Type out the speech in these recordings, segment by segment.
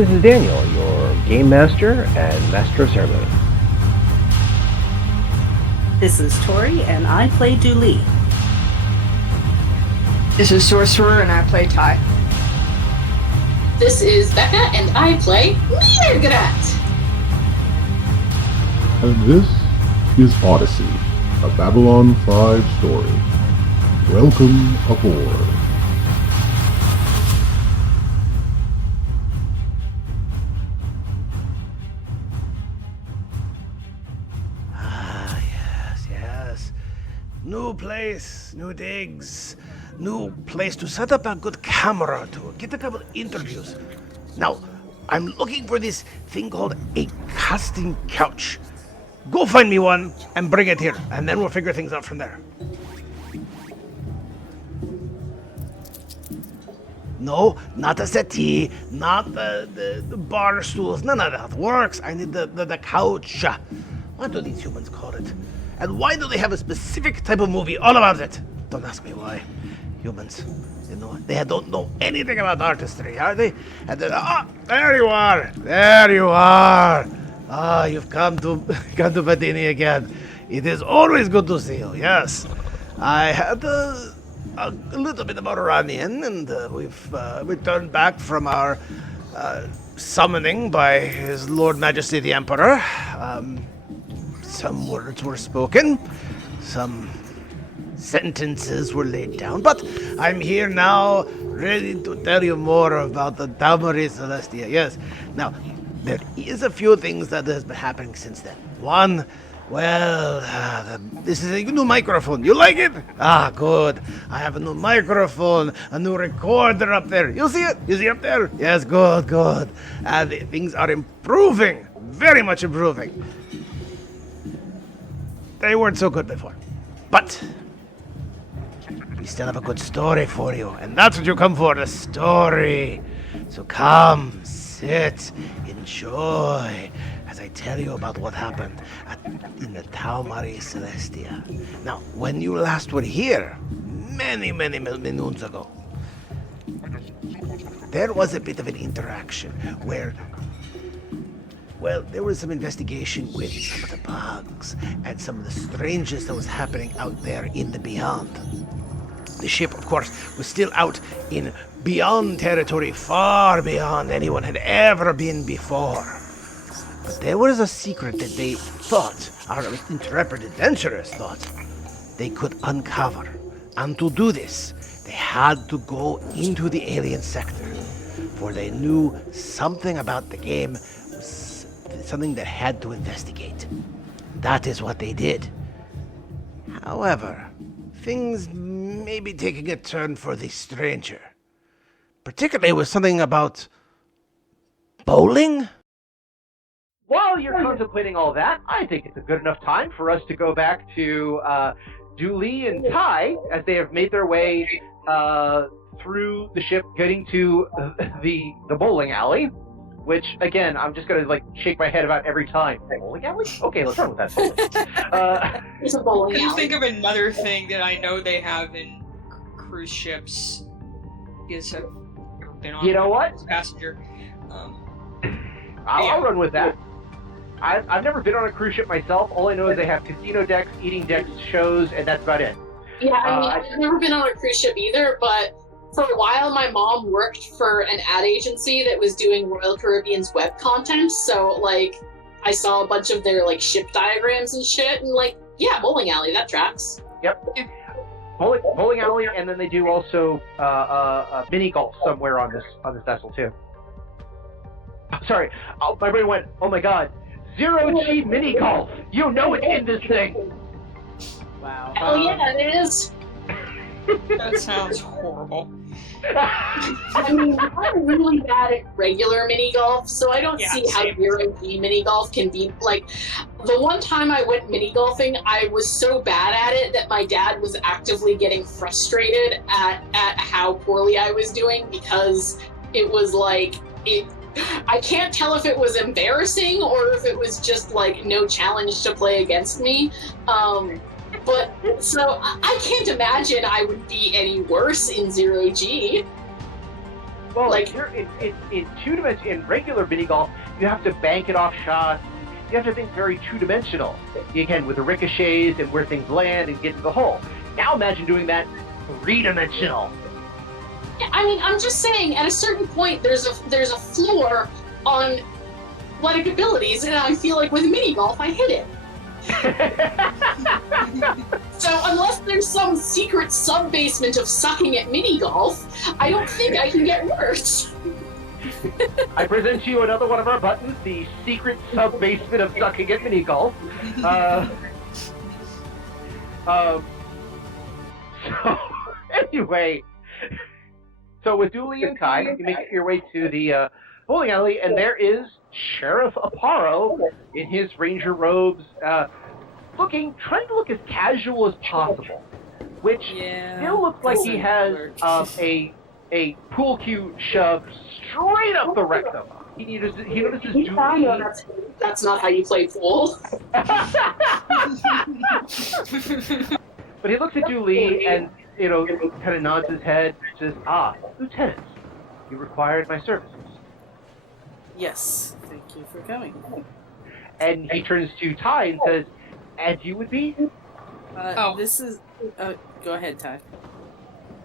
This is Daniel, your Game Master and Master of Ceremony. This is Tori, and I play Dooley. This is Sorcerer, and I play Ty. This is Becca, and I play Meergrat. And this is Odyssey, a Babylon 5 story. Welcome aboard. Yes. New place, new digs, new place to set up a good camera to get a couple interviews. Now, I'm looking for this thing called a casting couch. Go find me one and bring it here, and then we'll figure things out from there. No, not a settee, not the bar stools, none of that works. I need the couch. What do these humans call it? And why do they have a specific type of movie all about it? Don't ask me why. Humans, they don't know anything about artistry, are they? And then, there you are. There you are. You've come to Badini again. It is always good to see you, yes. I had a little bit of a run-in, and we've returned back from our summoning by His Lord Majesty the Emperor. Some words were spoken, some sentences were laid down, but I'm here now, ready to tell you more about the Dalmarie Celestia. Yes, now, there is a few things that has been happening since then. One, this is a new microphone. You like it? Good. I have a new microphone, a new recorder up there. You see it? You see up there? Yes, good. And things are improving, very much improving. They weren't so good before. But we still have a good story for you, and that's what you come for, the story. So come, sit, enjoy, as I tell you about what happened in the Dalmarie Celestia. Now, when you last were here, many moons ago, there was a bit of an interaction where there was some investigation with some of the bugs and some of the strangeness that was happening out there in the beyond. The ship, of course, was still out in beyond territory, far beyond anyone had ever been before. But there was a secret that they thought, our intrepid adventurers thought, they could uncover. And to do this, they had to go into the alien sector, for they knew something about the game, something that had to investigate. That is what they did. However, things may be taking a turn for the stranger. Particularly with something about bowling? While you're contemplating all that, I think it's a good enough time for us to go back to Dooley and Ty as they have made their way through the ship, getting to the bowling alley. Which, again, I'm just going to, shake my head about every time. Bowling alley? Okay, let's run with that. It's a bowling alley. I can think of another thing that I know they have in cruise ships. Is I've been on. You know what? Passenger. I'll run with that. I've never been on a cruise ship myself. All I know is they have casino decks, eating decks, shows, and that's about it. Yeah, I've never been on a cruise ship either, but for a while, my mom worked for an ad agency that was doing Royal Caribbean's web content, so, I saw a bunch of their, ship diagrams and shit, and, bowling alley, that tracks. Yep. Bowling alley, and then they do also mini golf somewhere on this vessel, too. Sorry, my brain went, oh my god, Zero-G mini golf! You know it's in this thing! Wow. Hell yeah, it is! That sounds horrible. I mean, I'm really bad at regular mini golf, so I don't see how Zero-G mini golf can be. The one time I went mini golfing, I was so bad at it that my dad was actively getting frustrated at how poorly I was doing, because it was I can't tell if it was embarrassing or if it was just no challenge to play against me. But so I can't imagine I would be any worse in Zero-G. Well, Like- here in two-dimensional, in regular mini golf, you have to bank it off shots. You have to think very two-dimensional. Again, with the ricochets and where things land and get to the hole. Now imagine doing that three-dimensional. Yeah, I mean, I'm just saying, at a certain point, there's a floor on athletic abilities, and I feel like with mini golf, I hit it. So unless there's some secret sub-basement of sucking at mini golf, I don't think I can get worse. I present to you another one of our buttons, the secret sub-basement of sucking at mini golf. So, anyway, so with Dooley and Kai, you make your way to the bowling alley, and there is Sheriff Aparo in his ranger robes, trying to look as casual as possible, which still looks like he has a pool cue shoved straight up the rectum. He notices Dooley. That's not how you play pool. But he looks at Dooley and, kind of nods his head and says, Lieutenant, you required my services. Yes, thank you for coming. And he turns to Ty and says, and you would be? This is... go ahead, Ty.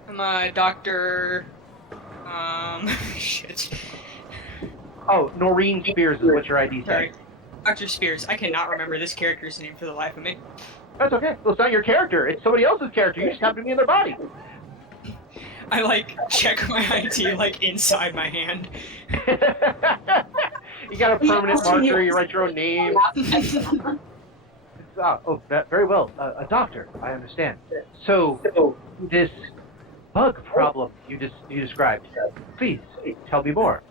I'm a doctor... shit. Oh, Noreen Spears is what your ID says. Sorry. Dr. Spears. I cannot remember this character's name for the life of me. That's okay. Well, it's not your character. It's somebody else's character. You just happen to be in their body. I, check my ID, inside my hand. You got a permanent marker. You write your own name. Very well. A doctor. I understand. So, this bug problem you described. Please, tell me more.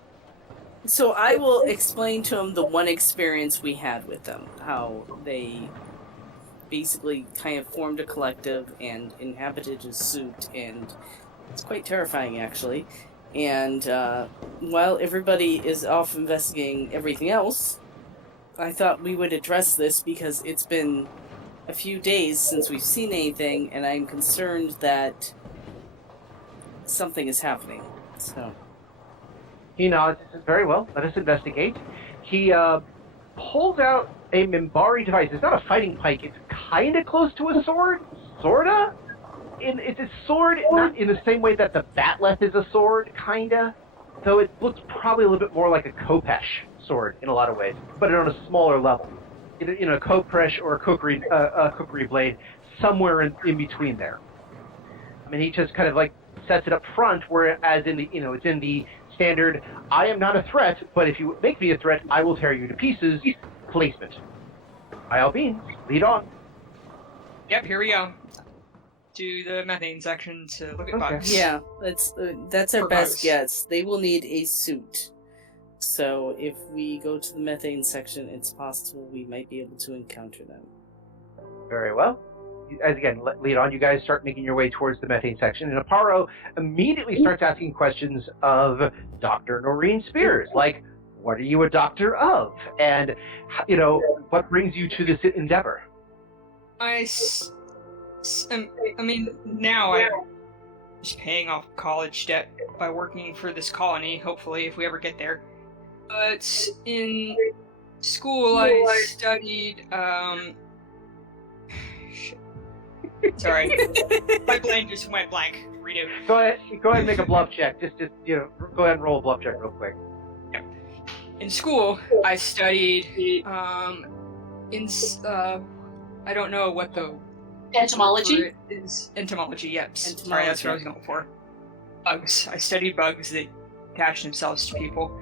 So I will explain to him the one experience we had with them, how they basically kind of formed a collective and inhabited his suit, and it's quite terrifying, actually. And while everybody is off investigating everything else, I thought we would address this because it's been a few days since we've seen anything, and I'm concerned that something is happening. So he nods and says, very well, let us investigate. He pulls out a Mimbari device. It's not a fighting pike. It's kind of close to a sword, sorta. It's a sword, not in the same way that the Batleth is a sword, kinda. Though it looks probably a little bit more like a Khopesh sword in a lot of ways, but on a smaller level. A Khopesh or a kukri blade, somewhere in between there. I mean, he just kind of sets it up front, whereas in the it's in the standard, I am not a threat, but if you make me a threat, I will tear you to pieces placement. By all means, lead on. Yep, here we go. Do the methane section to look at bugs. Yeah, that's our For best bugs. guess. They will need a suit. So if we go to the methane section, it's possible we might be able to encounter them. Very well. As again, lead on. You guys start making your way towards the methane section, and Aparo immediately starts asking questions of Dr. Noreen Spears, like, what are you a doctor of? And, what brings you to this endeavor? Now I'm just paying off college debt by working for this colony, hopefully, if we ever get there. But in school, I studied, shit. Sorry. My brain just went blank. Redo. Go ahead and make a bluff check. Just go ahead and roll a bluff check real quick. In school, I studied, I don't know what the Entomology? is. Entomology, yep. Sorry, Entomology. that's what I was going for. Bugs. I studied bugs that attach themselves to people.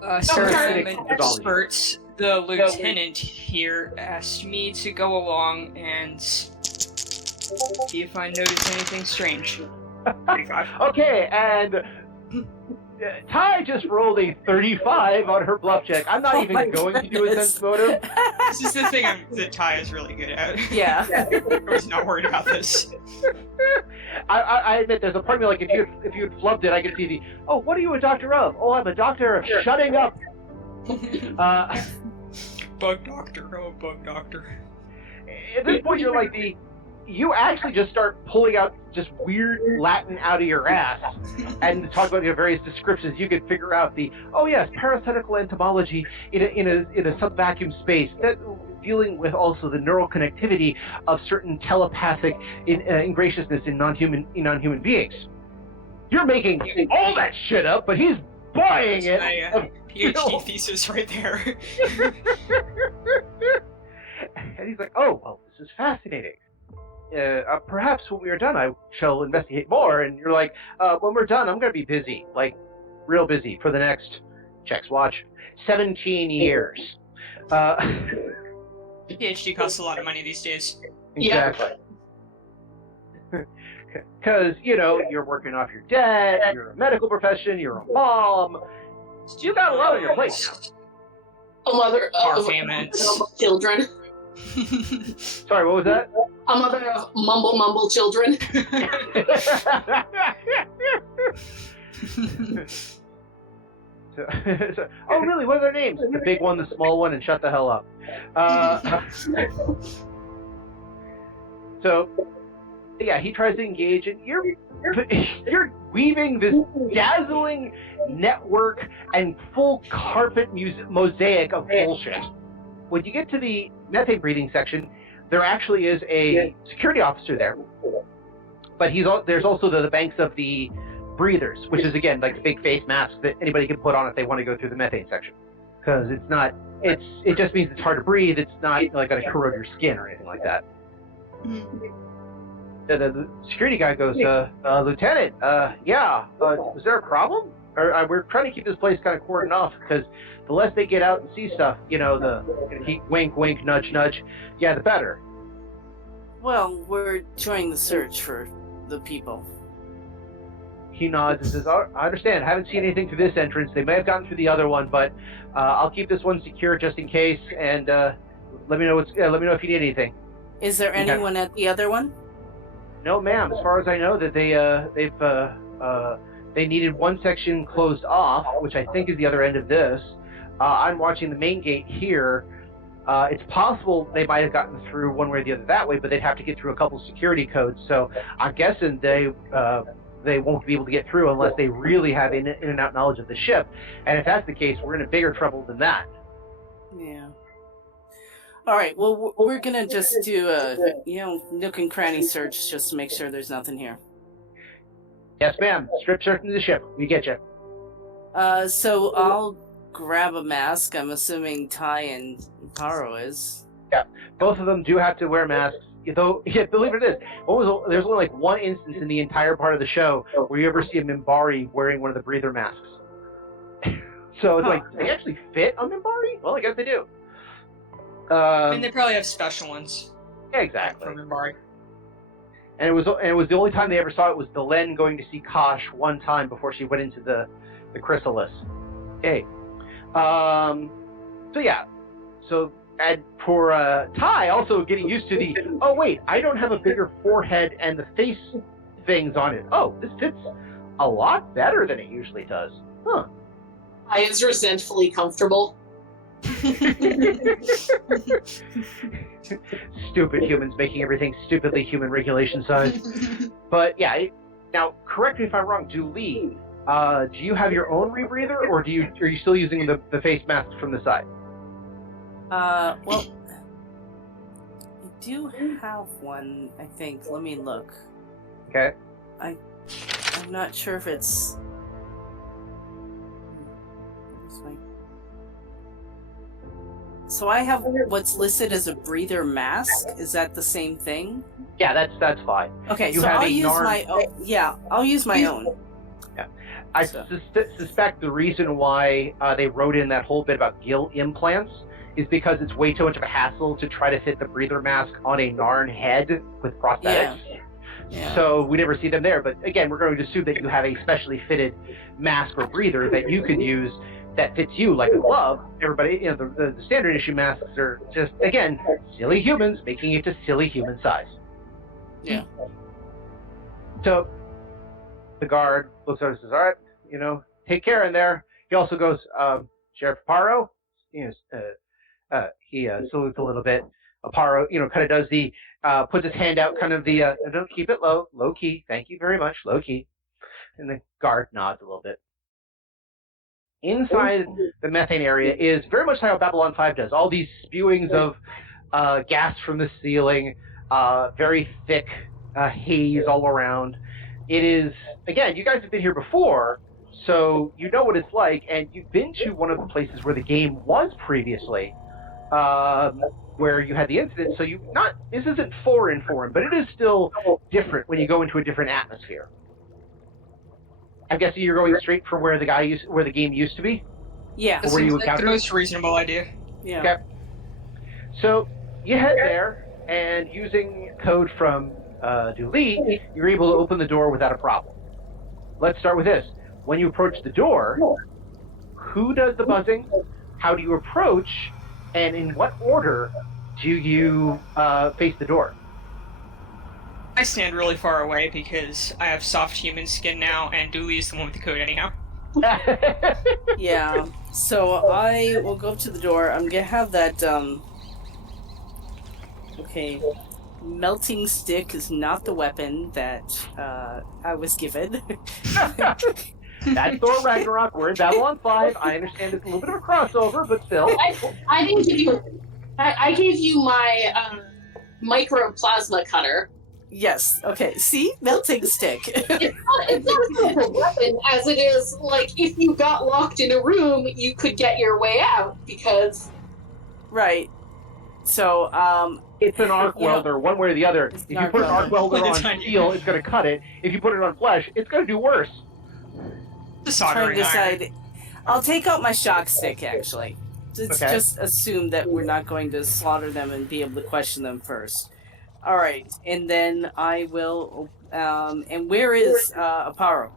Parasitic Certain pathology. experts, the lieutenant here asked me to go along and see if I noticed anything strange. 35. Okay, and Ty just rolled a 35 on her bluff check. I'm not even going to do a sense motive. This is the thing that Ty is really good at. Yeah. I was not worried about this. I admit there's a part of me, like, if you had flubbed it, I could see the, oh, what are you a doctor of? Oh, I'm a doctor of shutting up. Bug doctor, oh, bug doctor. At this point, you're like you actually just start pulling out just weird Latin out of your ass and talk about the various descriptions. You could figure out parasitical entomology in a sub-vacuum space, that dealing with also the neural connectivity of certain telepathic ingraciousness in non-human beings. You're making all that shit up, but he's buying it. My PhD thesis right there. And he's like, oh, well, this is fascinating. Perhaps when we are done, I shall investigate more. And you're like, when we're done, I'm going to be busy, like real busy for the next, checks watch, 17 years. PhD costs a lot of money these days. Exactly. Because, you're working off your debt, you're a medical profession, you're a mom. You got a lot on your plate now. A mother Car of payments. children. Sorry, what was that? A mother of mumble children. Oh, really? What are their names? The big one, the small one, and shut the hell up. So, yeah, he tries to engage, and you're weaving this dazzling network and full carpet mosaic of bullshit. When you get to the methane breathing section, there actually is a security officer there, but there's also the banks of the breathers, which is again like the big face masks that anybody can put on if they want to go through the methane section, because it just means it's hard to breathe. It's not like going to corrode your skin or anything like that. The security guy goes, Lieutenant, was there a problem? We're trying to keep this place kind of cordoned off, because the less they get out and see stuff, the wink, wink, nudge, nudge, the better. Well, we're joining the search for the people. He nods and says, oh, I understand. I haven't seen anything through this entrance. They may have gotten through the other one, but I'll keep this one secure just in case, and let me know if you need anything. Is there anyone at the other one? No, ma'am. As far as I know, that they needed one section closed off, which I think is the other end of this. I'm watching the main gate here. It's possible they might have gotten through one way or the other that way, but they'd have to get through a couple security codes. So I'm guessing they won't be able to get through unless they really have in and out knowledge of the ship. And if that's the case, we're in a bigger trouble than that. Yeah. All right. Well, we're gonna just do a nook and cranny search just to make sure there's nothing here. Yes, ma'am. Strip searching the ship. We get you. So I'll grab a mask. I'm assuming Ty and Karl is. Yeah, both of them do have to wear masks. Though, believe it or not, there's only like one instance in the entire part of the show where you ever see a Minbari wearing one of the breather masks. So it's like, they actually fit on Minbari? Well, I guess they do. They probably have special ones. Yeah, exactly. For Minbari. And it was the only time they ever saw it was Delenn going to see Kosh one time before she went into the chrysalis. Okay. And for Ty, also getting used to oh wait, I don't have a bigger forehead and the face things on it. Oh, this fits a lot better than it usually does. Huh. I is resentfully comfortable. Stupid humans making everything stupidly human regulation size. But yeah, now correct me if I'm wrong, Julie, do you have your own rebreather, or are you still using the face mask from the side? Well, I do have one, I think. Let me look. Okay. I'm not sure if it's... So I have what's listed as a breather mask. Is that the same thing? Yeah, that's fine. Okay, so I'll use my own. Yeah, I'll use my own. Yeah. I suspect the reason why they wrote in that whole bit about gill implants is because it's way too much of a hassle to try to fit the breather mask on a Narn head with prosthetics. Yeah. So we never see them there. But again, we're going to assume that you have a specially fitted mask or breather that you could use that fits you like a glove. Everybody, the standard issue masks are just, again, silly humans making it to silly human size. Yeah. So the guard looks over and says, all right, take care in there. He also goes, Sheriff Paro, he salutes a little bit. Aparo, kind of does the, puts his hand out, kind of the, don't keep it low key. Thank you very much, low key. And the guard nods a little bit. Inside the methane area is very much how Babylon 5 does. All these spewings of gas from the ceiling, very thick haze all around. It is, again, you guys have been here before, so you know what it's like, and you've been to one of the places where the game was previously, where you had the incident, so this isn't foreign, but it is still different when you go into a different atmosphere. I'm guessing you're going straight from where the game used to be? Yeah. That seems like the most reasonable idea. Yeah. Okay. So, you head there, and using code from Dooley, you're able to open the door without a problem. Let's start with this. When you approach the door, who does the buzzing? How do you approach? And in what order do you face the door? I stand really far away because I have soft human skin now, and Dooley is the one with the code anyhow. Yeah. So I will go up to the door. I'm gonna have that. Okay. Melting stick is not the weapon that I was given. That's Thor Ragnarok. We're in Babylon 5. I understand it's a little bit of a crossover, but still. I didn't give you. I gave you my microplasma cutter. Yes. Okay. See, melting stick. It's not a weapon, as it is like if you got locked in a room, you could get your way out because. Right. So it's an arc welder, one way or the other. If you put an arc welder on steel, it's going to cut it. If you put it on flesh, it's going to do worse. Trying to decide. I'll take out my shock stick, actually. Just assume that we're not going to slaughter them and be able to question them first. All right, and then I will. And where is Aparo?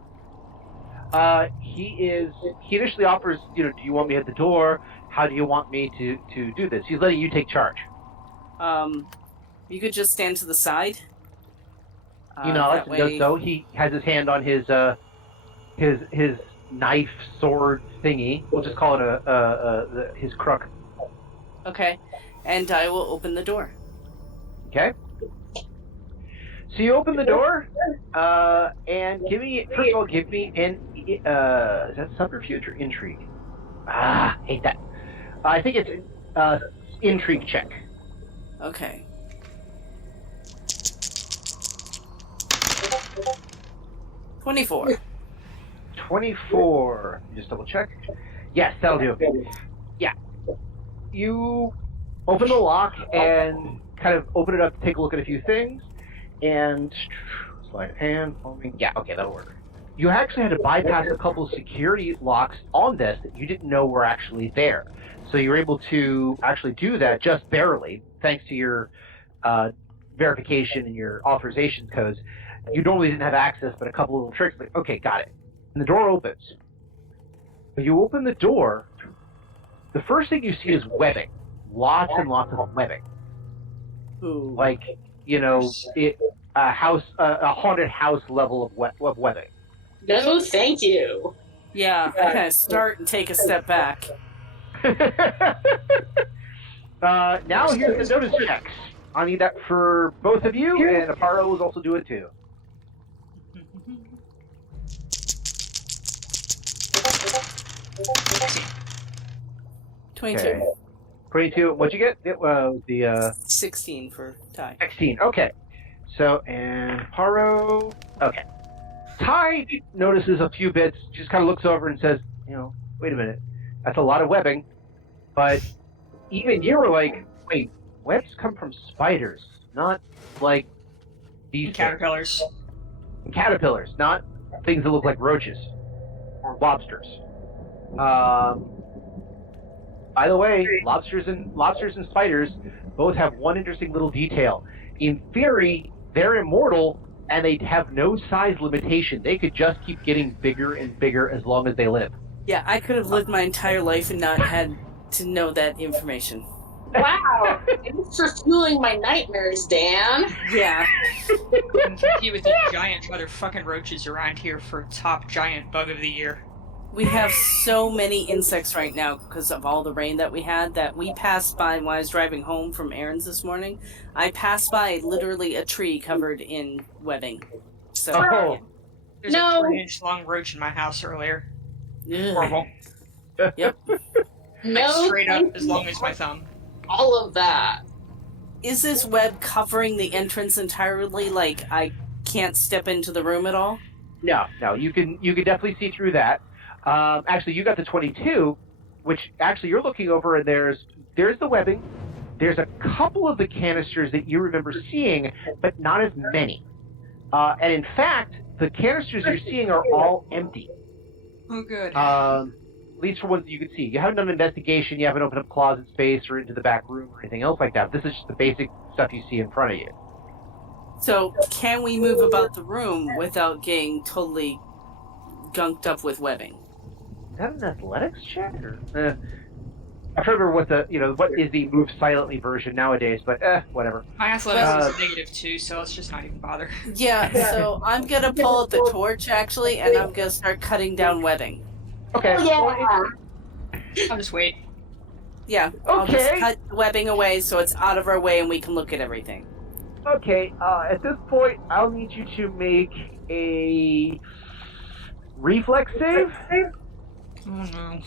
He initially offers, do you want me at the door? How do you want me to do this? He's letting you take charge. You could just stand to the side. He nods and does so. He has his hand on his knife sword thingy. We'll just call it his crook. Okay, and I will open the door. Okay. So you open the door, and first of all, give me an, is that subterfuge or intrigue? Hate that. I think it's intrigue check. Okay. $24. 24. Just double check. Yes, that'll do. Yeah. You open the lock and kind of open it up to take a look at a few things, and sleight of hand, foaming. Yeah, okay, that'll work. You actually had to bypass a couple of security locks on this that you didn't know were actually there. So you were able to actually do that just barely, thanks to your verification and your authorization codes. You normally didn't have access, but a couple little tricks, like, okay, got it. And the door opens. When you open the door, the first thing you see is webbing. Lots and lots of webbing. Ooh. Like, a haunted house level of webbing. No, thank you. Yeah, I kind of start and take a step back. Now here's the notice checks. I need that for both of you, and Aparo will also do it too. $22. 22. What'd you get? It was the 16 for Ty. 16. Okay. So, and Aparo. Okay. Ty notices a few bits, just kind of looks over and says, wait a minute. That's a lot of webbing. But even you were like, wait, webs come from spiders, not like these caterpillars. Caterpillars, not things that look like roaches or lobsters. By the way, lobsters and spiders both have one interesting little detail. In theory, they're immortal and they have no size limitation. They could just keep getting bigger and bigger as long as they live. Yeah, I could have lived my entire life and not had to know that information. Wow, thanks for fueling my nightmares, Dan. Yeah. And compete with the giant motherfucking roaches around here for top giant bug of the year. We have so many insects right now because of all the rain that we had that we passed by when I was driving home from errands this morning. I passed by literally a tree covered in webbing. So, Oh. There's a 3-inch long roach in my house earlier. Horrible. Yep. Like, straight up as long as my thumb. All of that. Is this web covering the entrance entirely? Like, I can't step into the room at all? No, you can definitely see through that. Actually, you got the 22, which actually you're looking over, and there's the webbing. There's a couple of the canisters that you remember seeing, but not as many. And in fact, the canisters you're seeing are all empty. Oh, good. At least for ones that you can see. You haven't done an investigation, you haven't opened up closet space or into the back room or anything else like that. This is just the basic stuff you see in front of you. So, can we move about the room without getting totally gunked up with webbing? Is that an athletics check? Or, I can't remember what is the move silently version nowadays, but whatever. My athletics is -2, so let's just not even bother. Yeah, so I'm gonna pull out the torch, actually, and I'm gonna start cutting down webbing. Okay. I'll just wait. Yeah, I'll just cut the webbing away so it's out of our way and we can look at everything. Okay, at this point, I'll need you to make a reflex save. Oh no.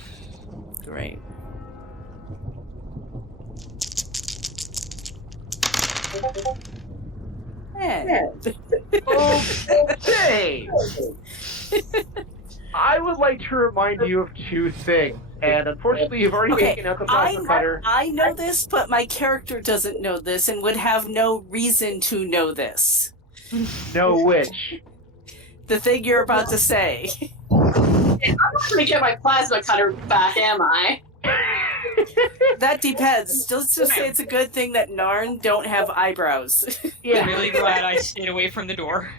Great. Yeah. Okay. I would like to remind you of two things, and unfortunately, you've already taken out the plasma cutter. I know this, but my character doesn't know this and would have no reason to know this. Know which? The thing you're about to say. I'm not going to get my plasma cutter back, am I? That depends. Let's just say it's a good thing that Narn don't have eyebrows. Yeah. I'm really glad I stayed away from the door.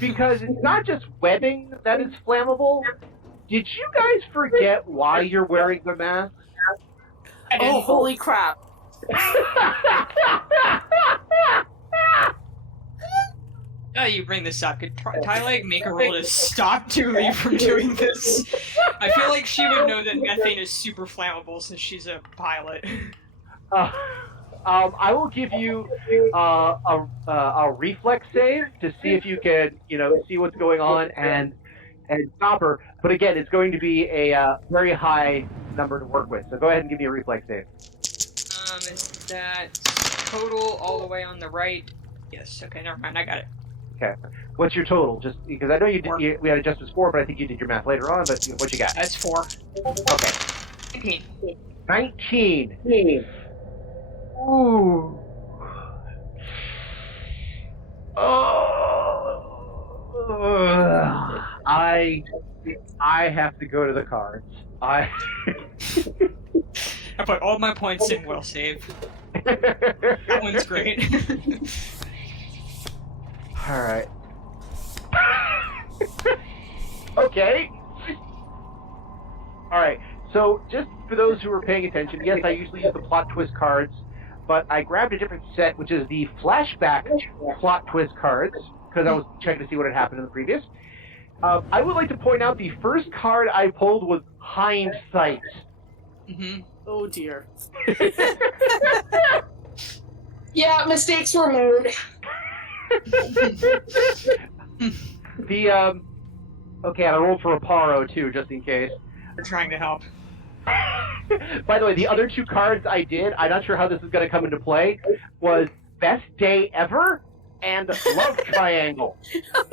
Because it's not just webbing that is flammable. Did you guys forget why you're wearing the mask? Oh, holy crap. Now you bring this up. Could Tyleg make a roll to stop Dooley from doing this? I feel like she would know that methane is super flammable since she's a pilot. I will give you a reflex save to see if you can, see what's going on and stop her. But again, it's going to be a very high number to work with. So go ahead and give me a reflex save. Is that total all the way on the right? Yes. Okay, never mind. I got it. Okay. What's your total? Just because I know we had adjusted score, but I think you did your math later on. But what you got? That's 4. Okay. 19. 19. Ooh. Oh. I have to go to the cards. I put all my points in will save. That one's great. Alright. Okay. Alright, so just for those who are paying attention, yes, I usually use the plot twist cards, but I grabbed a different set, which is the flashback plot twist cards, because I was checking to see what had happened in the previous. I would like to point out the first card I pulled was Hindsight. Mm-hmm. Oh dear. Yeah, mistakes were made. Okay, I rolled for a Paro too, just in case. We're trying to help. By the way, the other two cards I did, I'm not sure how this is going to come into play, was Best Day Ever and Love Triangle. Oh,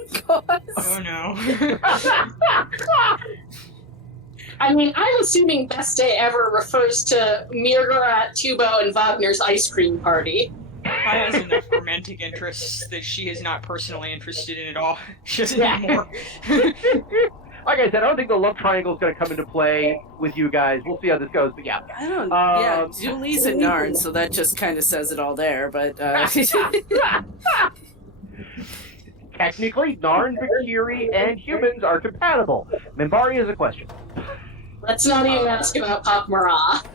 God. Oh no. I mean, I'm assuming Best Day Ever refers to Mirgarat, Tubo, and Wagner's ice cream party. I has enough romantic interests that she is not personally interested in at all. She doesn't need more. Like I said, I don't think the love triangle is going to come into play with you guys. We'll see how this goes, but yeah. I don't. Yeah, Julie's a Narn, so that just kind of says it all there. But technically, Narn, Bakiri, and humans are compatible. Minbari is a question. Let's not even ask about pak'ma'ra.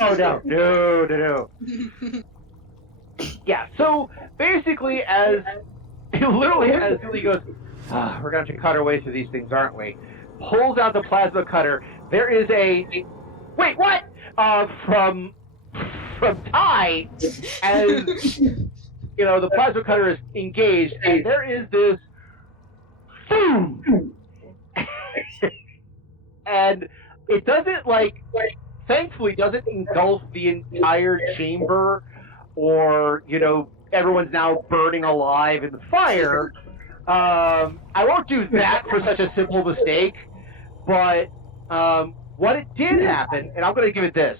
Oh no. Yeah, so basically, as Julie goes, we're going to have to cut our way through these things, aren't we? pulls out the plasma cutter. There is a wait, what? From Ty, as the plasma cutter is engaged, and there is this boom, and it doesn't thankfully doesn't engulf the entire chamber, or everyone's now burning alive in the fire. I won't do that for such a simple mistake, but what it did happen, and I'm going to give it this.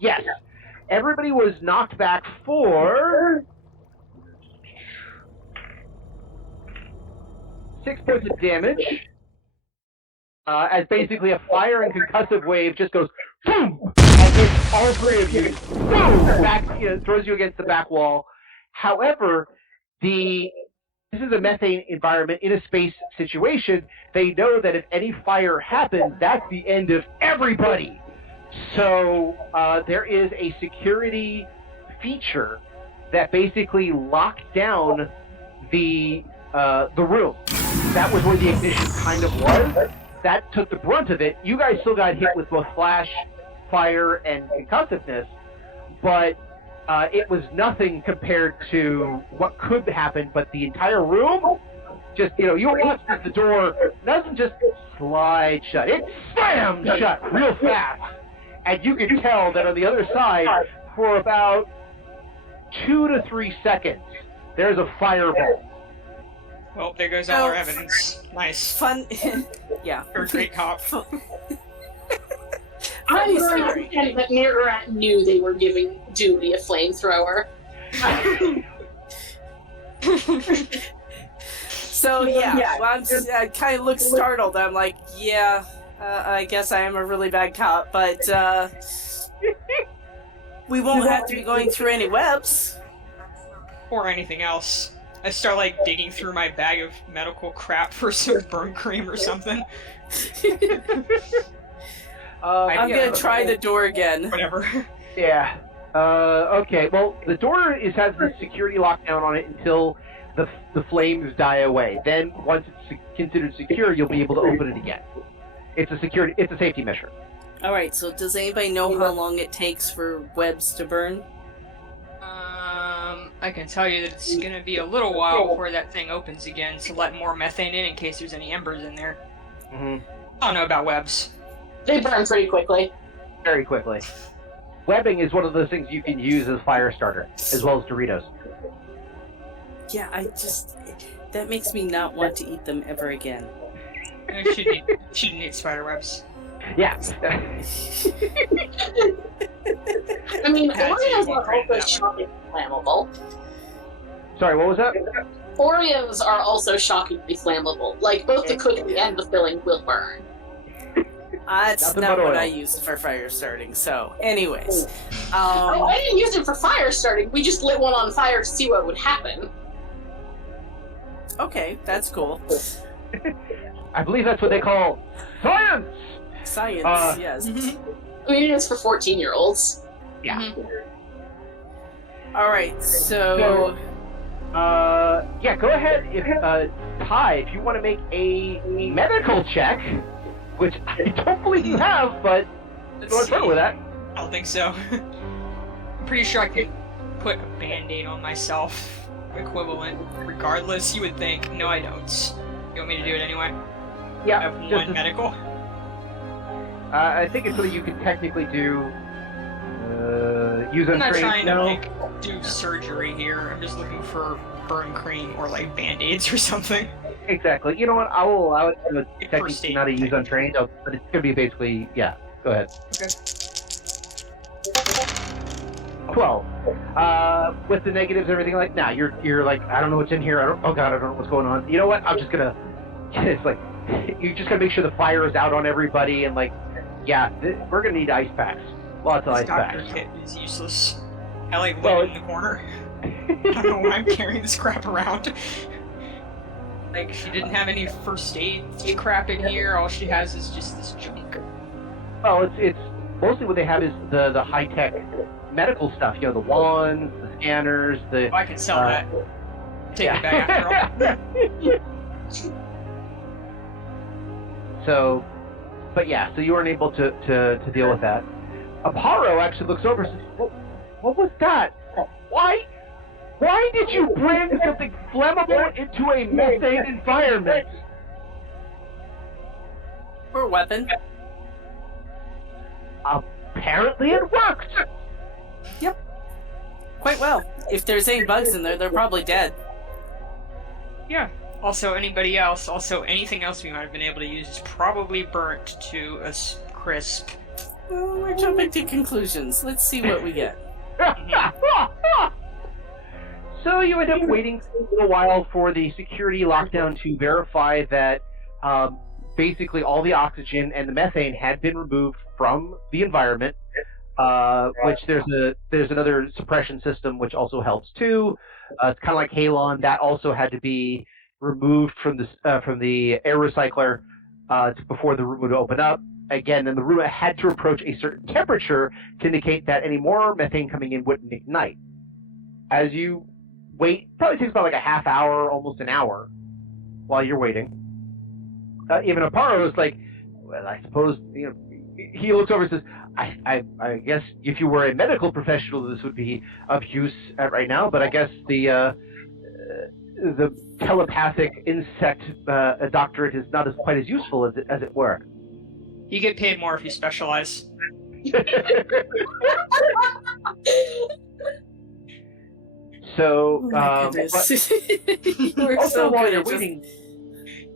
Yes, everybody was knocked back for 6 points of damage, as basically a fire and concussive wave just goes boom, and hits all three of you, boom, back, throws you against the back wall. However, this is a methane environment in a space situation. They know that if any fire happens, that's the end of everybody. So there is a security feature that basically locked down the room. That was where the ignition kind of was. That took the brunt of it. You guys still got hit with both flash, fire, and concussiveness, but it was nothing compared to what could happen. But the entire room, just, you watch as the door doesn't just slide shut. It slams shut real fast. And you can tell that on the other side, for about 2 to 3 seconds, there's a fireball. Well, there goes all our evidence. Nice. Fun. Yeah. You're a great cop. I'm going to pretend that Mirrorat knew they were giving Julie a flamethrower. So, well, I'm just, I kind of look startled. I'm like, I guess I am a really bad cop, but we won't have to be going through any webs. Or anything else. I start, digging through my bag of medical crap for some burn cream or something. I'm gonna try the door again. Whatever. Yeah. Okay, well, the door has the security lockdown on it until the flames die away. Then, once it's considered secure, you'll be able to open it again. It's a safety measure. Alright, so does anybody know how long it takes for webs to burn? I can tell you that it's gonna be a little while before that thing opens again, so let more methane in case there's any embers in there. Mm-hmm. I don't know about webs. They burn pretty quickly. Very quickly. Webbing is one of those things you can use as fire starter, as well as Doritos. Yeah, that makes me not want to eat them ever again. You shouldn't eat spider webs. Yeah. I mean, Oreos are also shockingly flammable. Sorry, what was that? Oreos are also shockingly flammable. Both the cookie and the filling will burn. That's not what I used for fire starting, so anyways. I didn't use it for fire starting. We just lit one on fire to see what would happen. Okay, that's cool. I believe that's what they call science! Science, yes. I mean, it's for 14-year-olds. Yeah. Alright, so... go ahead, Ty, if you want to make a medical check, which I don't believe you have, but go ahead with that. I don't think so. I'm pretty sure I could put a band-aid on myself, equivalent, regardless, you would think. No, I don't. You want me to do it anyway? Yeah. I have one medical. I think it's something you can technically do. Use on I'm not trying no. to do surgery here. I'm just looking for burn cream or band-aids or something. Exactly. You know what? I will allow it to technically not a use thing. untrained, but it's going to be basically, go ahead. Okay. 12. With the negatives and everything now, you're like, I don't know what's in here. I don't know what's going on. You know what? I'm just going to, it's you just got to make sure the fire is out on everybody and we're going to need ice packs. Lots of ice packs. Doctor kit is useless. I live in the corner. I don't know why I'm carrying this crap around. She didn't have any first aid crap in here. All she has is just this junk. Well, it's mostly what they have is the high-tech medical stuff. The wands, the scanners, the... I can sell that. Take it back after all. So you weren't able to deal with that. Aparo actually looks over and says, what was that? Why did you bring something flammable into a methane environment? For a weapon. Apparently it worked! Yep. Quite well. If there's any bugs in there, they're probably dead. Yeah. Also, anything else we might have been able to use is probably burnt to a crisp. Well, we're jumping to conclusions. Let's see what we get. So you end up waiting a little while for the security lockdown to verify that basically all the oxygen and the methane had been removed from the environment. Which there's another suppression system which also helps too. It's kind of like Halon. That also had to be removed from the air recycler before the room would open up. Again, then the room had to approach a certain temperature to indicate that any more methane coming in wouldn't ignite. As you wait, probably takes about like a half hour, almost an hour, while you're waiting. Even Aparo is like, well, I suppose, he looks over and says, I guess if you were a medical professional, this would be of use right now, but I guess the telepathic insect doctorate is not quite as useful as it were. You get paid more if you specialize. So, You were so while good you're at just waiting,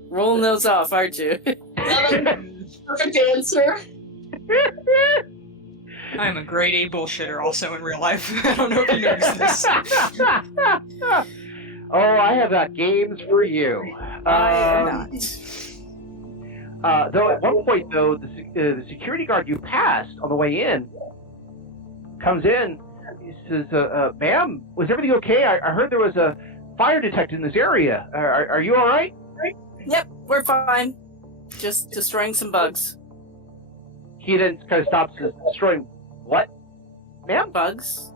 rolling those off, aren't you? Perfect answer. I'm a grade A bullshitter also in real life. I don't know if you noticed this. Oh, I have got games for you. I am not. Though at one point, though, the security guard you passed on the way in comes in. He says, "Ma'am, was everything okay? I heard there was a fire detected in this area. Are you all right?" Yep, we're fine. Just destroying some bugs. He then kind of stops, destroying what, ma'am? Bugs?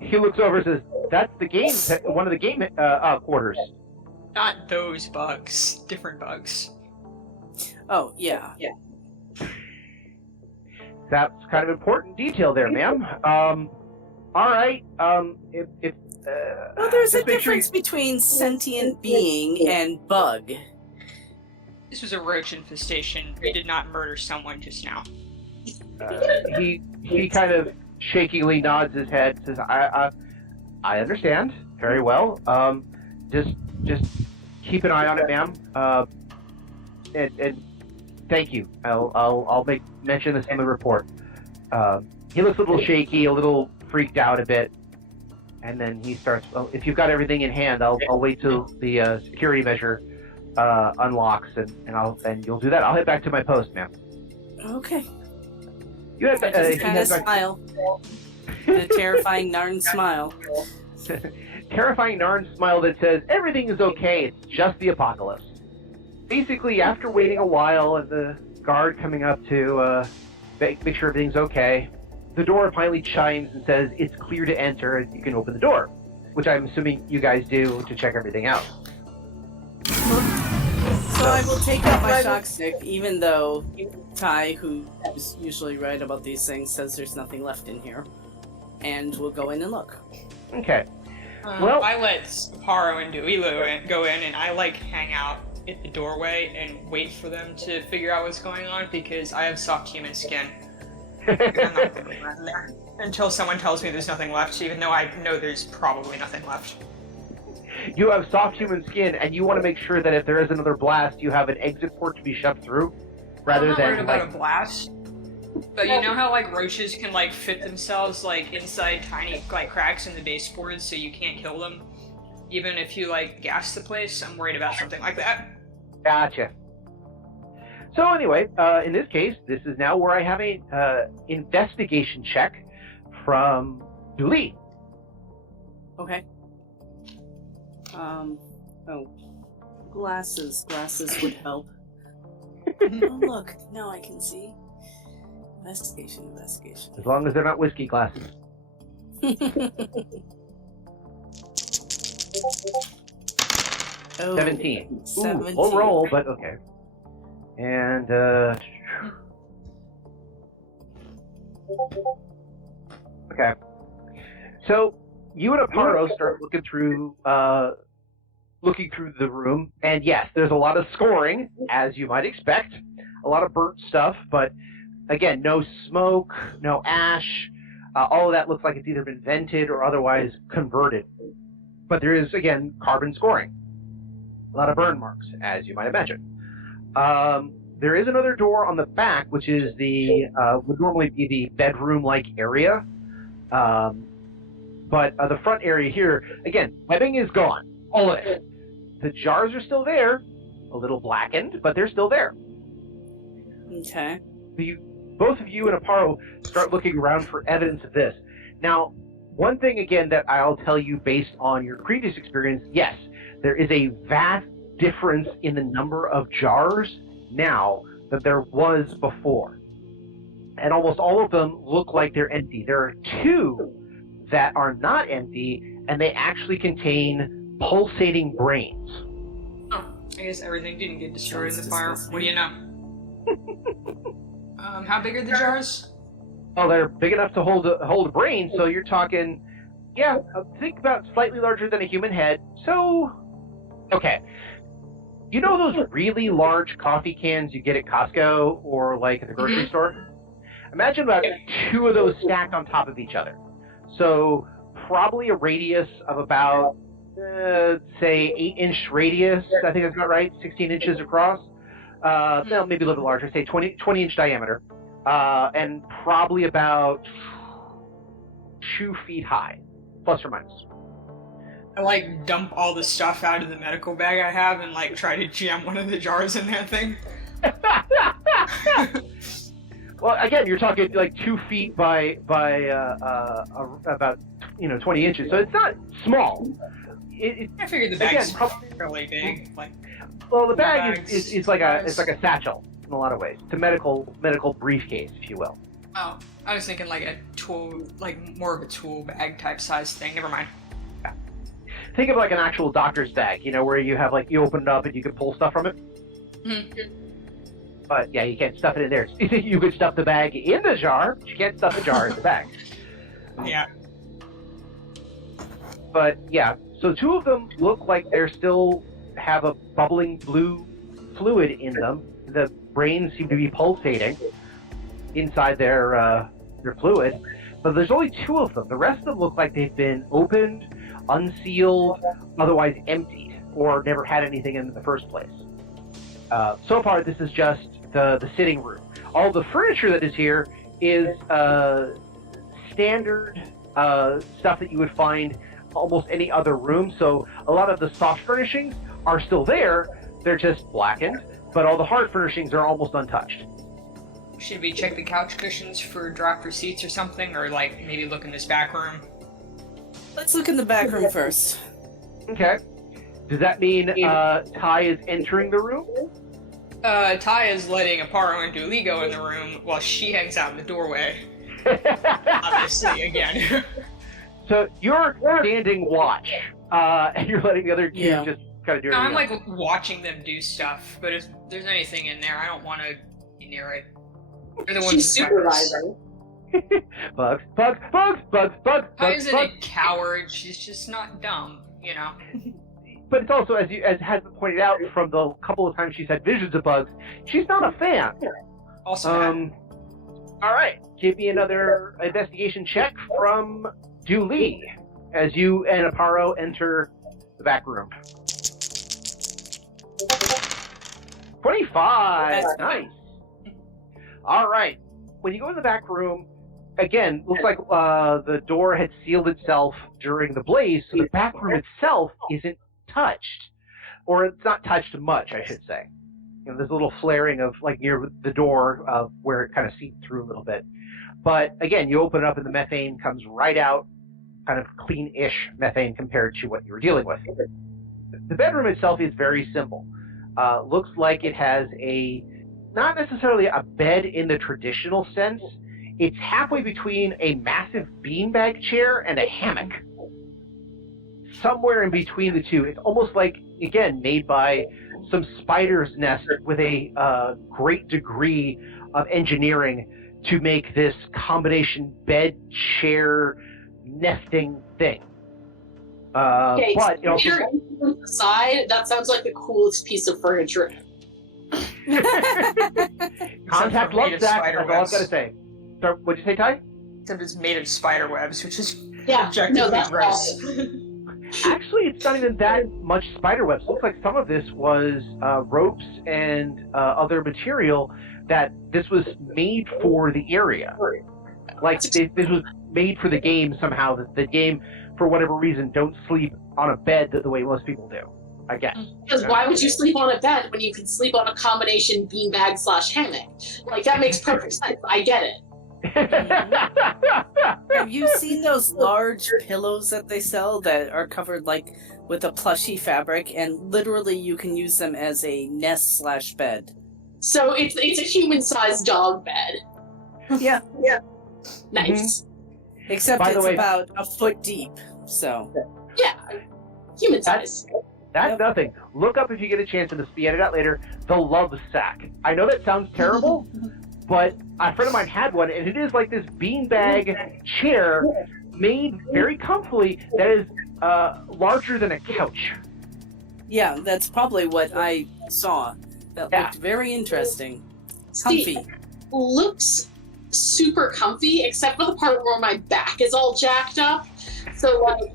He looks over and says, "That's the game. One of the game quarters." Not those bugs. Different bugs. Oh, yeah. That's kind of important detail there, ma'am. All right. Well, there's a difference between sentient being and bug. This was a roach infestation. We did not murder someone just now. He kind of shakingly nods his head, says, "I understand very well. Just keep an eye on it, ma'am. And thank you. I'll make mention this in the report." He looks a little shaky, a little freaked out a bit, and then he starts. "Well, if you've got everything in hand, I'll wait till the security measure unlocks, and you'll do that. I'll head back to my post, ma'am." Okay. You have I just kind of smile. The terrifying Narn smile. terrifying Narn smile that says everything is okay. It's just the apocalypse. Basically, after waiting a while and the guard coming up to make sure everything's okay, the door finally chimes and says it's clear to enter and you can open the door, which I'm assuming you guys do to check everything out. So I will take out my shock stick, even though Ty, who is usually right about these things, says there's nothing left in here. And we'll go in and look. Okay. Well, I let Paro and Duilu go in, and I hang out at the doorway and wait for them to figure out what's going on because I have soft human skin. I'm not going to run there until someone tells me there's nothing left, even though I know there's probably nothing left. You have soft human skin, and you want to make sure that if there is another blast, you have an exit port to be shoved through, rather I'm not than worried about a blast. But you know how roaches can fit themselves inside tiny cracks in the baseboards, so you can't kill them, even if you gas the place. I'm worried about something like that. Gotcha. So anyway, in this case, this is now where I have a investigation check from Dooley. Okay. Glasses would help. Oh, look, now I can see. Investigation. As long as they're not whiskey glasses. Oh, 17. Ooh, 17. low roll, but okay. And, okay. So, you and Aparo start looking through the room, and yes, there's a lot of scoring, as you might expect. A lot of burnt stuff, but again, no smoke, no ash. All of that looks like it's either been vented or otherwise converted. But there is, again, carbon scoring. A lot of burn marks, as you might imagine. There is another door on the back, which is would normally be the bedroom-like area. But the front area here, again, webbing is gone. All of it. The jars are still there, a little blackened, but they're still there. Okay. Both of you and Aparo start looking around for evidence of this. Now, one thing, again, that I'll tell you based on your previous experience, yes, there is a vast difference in the number of jars now that there was before. And almost all of them look like they're empty. There are two that are not empty, and they actually contain pulsating brains. Oh, I guess everything didn't get destroyed in the fire. What do you know? How big are the jars? Oh, they're big enough to hold a brain, so you're talking, think about slightly larger than a human head. So, okay. You know those really large coffee cans you get at Costco or like at the grocery store? Imagine about two of those stacked on top of each other. So, probably a radius of about, say, 8-inch radius. I think that's about right. 16 inches across. No, maybe a little bit larger. Say 20-inch diameter. And probably about 2 feet high, plus or minus. I dump all the stuff out of the medical bag I have and try to jam one of the jars in that thing. Well, again, you're talking 2 feet by about 20 inches, so it's not small. I figured the bag's fairly big. Well, the bag is like a satchel in a lot of ways. It's a medical briefcase, if you will. Oh, I was thinking a tool, more of a tool bag type size thing. Never mind. Yeah. Think of an actual doctor's bag, where you have you open it up and you can pull stuff from it. Mm-hmm. But yeah, you can't stuff it in there. You could stuff the bag in the jar, but you can't stuff the jar in the bag. Yeah. But yeah, so two of them look like they're still have a bubbling blue fluid in them. The brains seem to be pulsating inside their fluid, but there's only two of them. The rest of them look like they've been opened, unsealed, otherwise emptied, or never had anything in the first place. So far, this is just the sitting room. All the furniture that is here is standard stuff that you would find almost any other room. So a lot of the soft furnishings are still there. They're just blackened, but all the hard furnishings are almost untouched. Should we check the couch cushions for dropped receipts or something, or maybe look in this back room? Let's look in the back room first. Okay. Does that mean Ty is entering the room? Ty is letting Aparo and Dooley go in the room while she hangs out in the doorway. Obviously, again. So you're standing watch, and you're letting the other two just kind of do it. I'm watching them do stuff, but if there's anything in there, I don't want to be near it. They're the ones She's supervising. Bugs. Ty isn't a coward. She's just not dumb, But it's also, as has been pointed out from the couple of times she's had visions of bugs, she's not a fan. Also, all right, give me another investigation check from Dooley as you and Aparo enter the back room. 25. That's nice. All right. When you go in the back room, again, looks like the door had sealed itself during the blaze, so the back room itself isn't touched, or it's not touched much, I should say. There's a little flaring of near the door where it kind of seeped through a little bit. But again, you open it up and the methane comes right out, kind of clean-ish methane compared to what you were dealing with. The bedroom itself is very simple. Looks like it has not necessarily a bed in the traditional sense. It's halfway between a massive beanbag chair and a hammock. Somewhere in between the two. It's almost again, made by some spider's nest with a great degree of engineering to make this combination bed chair nesting thing. Okay, but so you're on the side. That sounds like the coolest piece of furniture. Contact loves that. That's all I've got to say. So, what'd you say, Ty? Except it's made of spider webs, which is No, that's gross. Actually, it's not even that much spider webs. It looks like some of this was ropes and other material that this was made for the area. Like, this was made for the game somehow. The game, for whatever reason, don't sleep on a bed the way most people do, I guess. Because why would you sleep on a bed when you could sleep on a combination beanbag/hammock? Like, that makes perfect sense. I get it. Have you seen those large pillows that they sell that are covered like with a plushy fabric, and literally you can use them as a nest/bed? So it's a human-sized dog bed. Yeah. Nice. Except By the it's way- about a foot deep. So Yeah, human-sized. That's nothing. Look up if you get a chance, and this will be edited out later, the love sack. I know that sounds terrible, but a friend of mine had one, and it is like this beanbag chair made very comfortably that is larger than a couch. yeah, that's probably what I saw. That looked very interesting. See, Comfy. looks super comfy, except for the part where my back is all jacked up. So, like,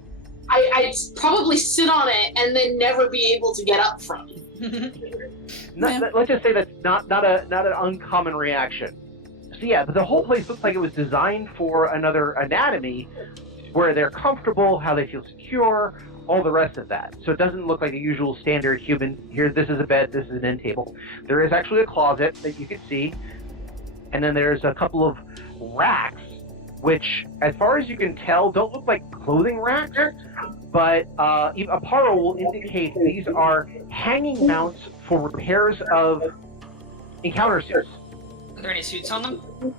I'd probably sit on it and then never be able to get up from it. Let's just say that's not an uncommon reaction. So yeah, the whole place looks like it was designed for another anatomy, where they're comfortable, how they feel secure, all the rest of that. So it doesn't look like a usual standard human. Here, this is a bed, this is an end table. There is actually a closet that you can see, and then there's a couple of racks, which, as far as you can tell, don't look like clothing racks, but Aparo will indicate these are hanging mounts for repairs of encounter suits. Are there any suits on them?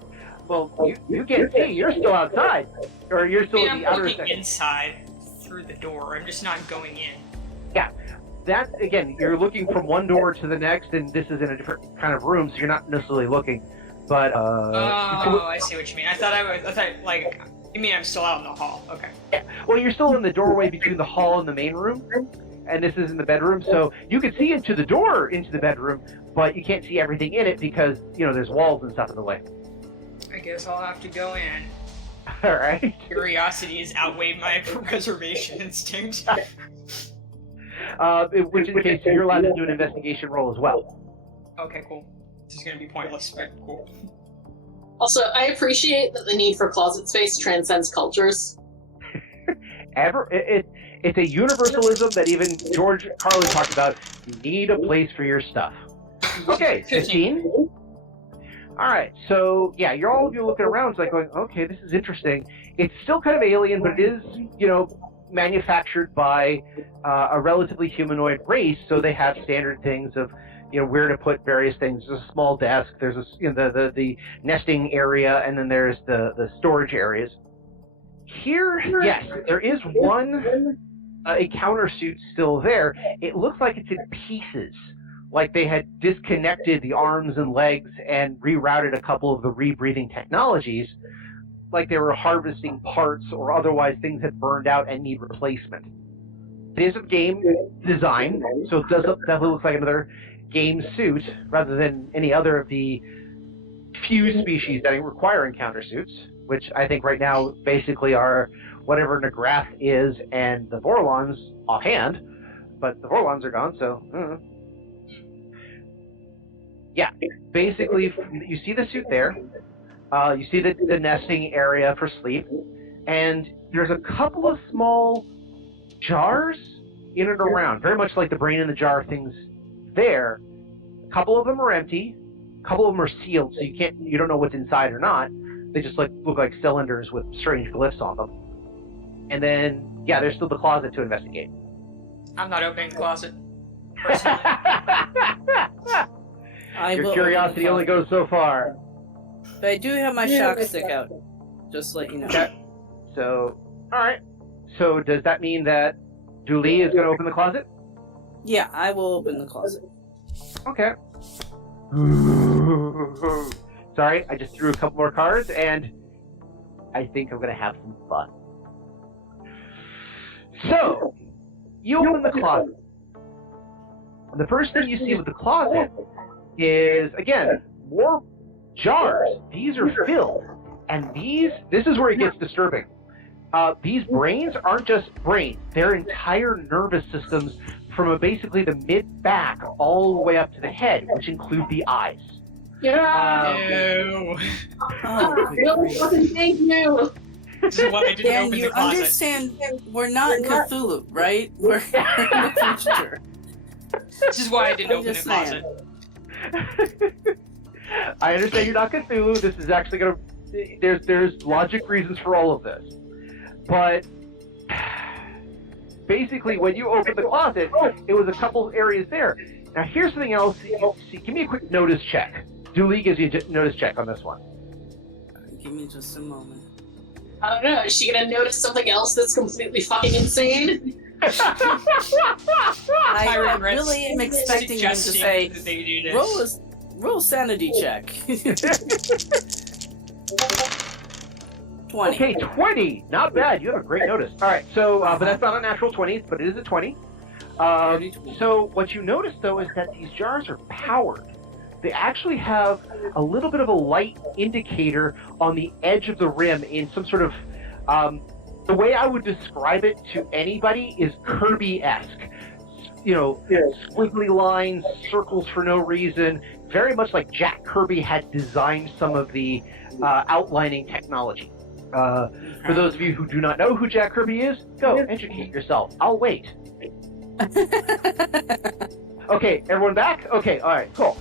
Well, you can't see. You're still outside, or you're still in I'm the outer looking section. inside through the door. I'm just not going in. That, again, you're looking from one door to the next, and this is in a different kind of room, so you're not necessarily looking. But I see what you mean. I thought like, you mean I'm still out in the hall? Okay. yeah. Well, you're still in the doorway between the hall and the main room, and this is in the bedroom, so you can see into the door into the bedroom, but you can't see everything in it because, there's walls and stuff in the way. I guess I'll have to go in. All right. Curiosity has outweighed my preservation instinct. Which in the case, you're allowed to do an investigation roll as well. Okay, cool. This is gonna be pointless, but cool. Also, I appreciate that the need for closet space transcends cultures. It's a universalism that even George Carlin talked about. You need a place for your stuff. Okay, 15. All right, so yeah, you're looking around, it's like going, okay, this is interesting. It's still kind of alien, but it is, manufactured by a relatively humanoid race, so they have standard things of, where to put various things. There's a small desk, there's the nesting area, and then there's the storage areas. Here, yes, there is one encounter suit still there. It looks like it's in pieces. Like they had disconnected the arms and legs and rerouted a couple of the rebreathing technologies, like they were harvesting parts or otherwise things had burned out and need replacement. It is a game design, so it definitely looks like another game suit rather than any other of the few species that require encounter suits, which I think right now basically are whatever Nagrath is and the Vorlons offhand, but the Vorlons are gone, so... Yeah, basically, you see the suit there, you see the nesting area for sleep, and there's a couple of small jars in and around, very much like the brain in the jar things there. A couple of them are empty, a couple of them are sealed, so you don't know what's inside or not. They just look like cylinders with strange glyphs on them. And then, yeah, there's still the closet to investigate. I'm not opening the closet. Personally. Your curiosity only goes so far. But I do have my shock stick out. Just to let you know. Okay. So, alright. So, does that mean that Julie is going to open the closet? Yeah, I will open the closet. Okay. Sorry, I just threw a couple more cards, and I think I'm going to have some fun. So, you open the closet. And the first thing you see with the closet is, again, more jars. These are filled. And this is where it gets disturbing. These brains aren't just brains. They're entire nervous systems from basically the mid-back all the way up to the head, which include the eyes. Ew. Thank you. This is why I didn't And open you the closet. understand we're not in Cthulhu, right? We're in the future. This is why I didn't I'm open the just closet. I understand you're not Cthulhu. This is actually going to... There's logic reasons for all of this. But... basically, when you opened the closet, it was a couple areas there. Now, here's something else. See, give me a quick notice check. Dooley gives you a notice check on this one. Give me just a moment. I don't know. Is she gonna notice something else that's completely fucking insane? I regret really am expecting him to suggesting say, that they do this. roll sanity check. 20. Okay, 20. Not bad. You have a great notice. All right, so, but that's not a natural 20, but it is a 20. So what you notice, though, is that these jars are powered. They actually have a little bit of a light indicator on the edge of the rim in some sort of... the way I would describe it to anybody is Kirby-esque. You know, squiggly lines, circles for no reason, very much like Jack Kirby had designed some of the outlining technology. For those of you who do not know who Jack Kirby is, go educate yourself. I'll wait. Okay, everyone back? Okay, all right, cool.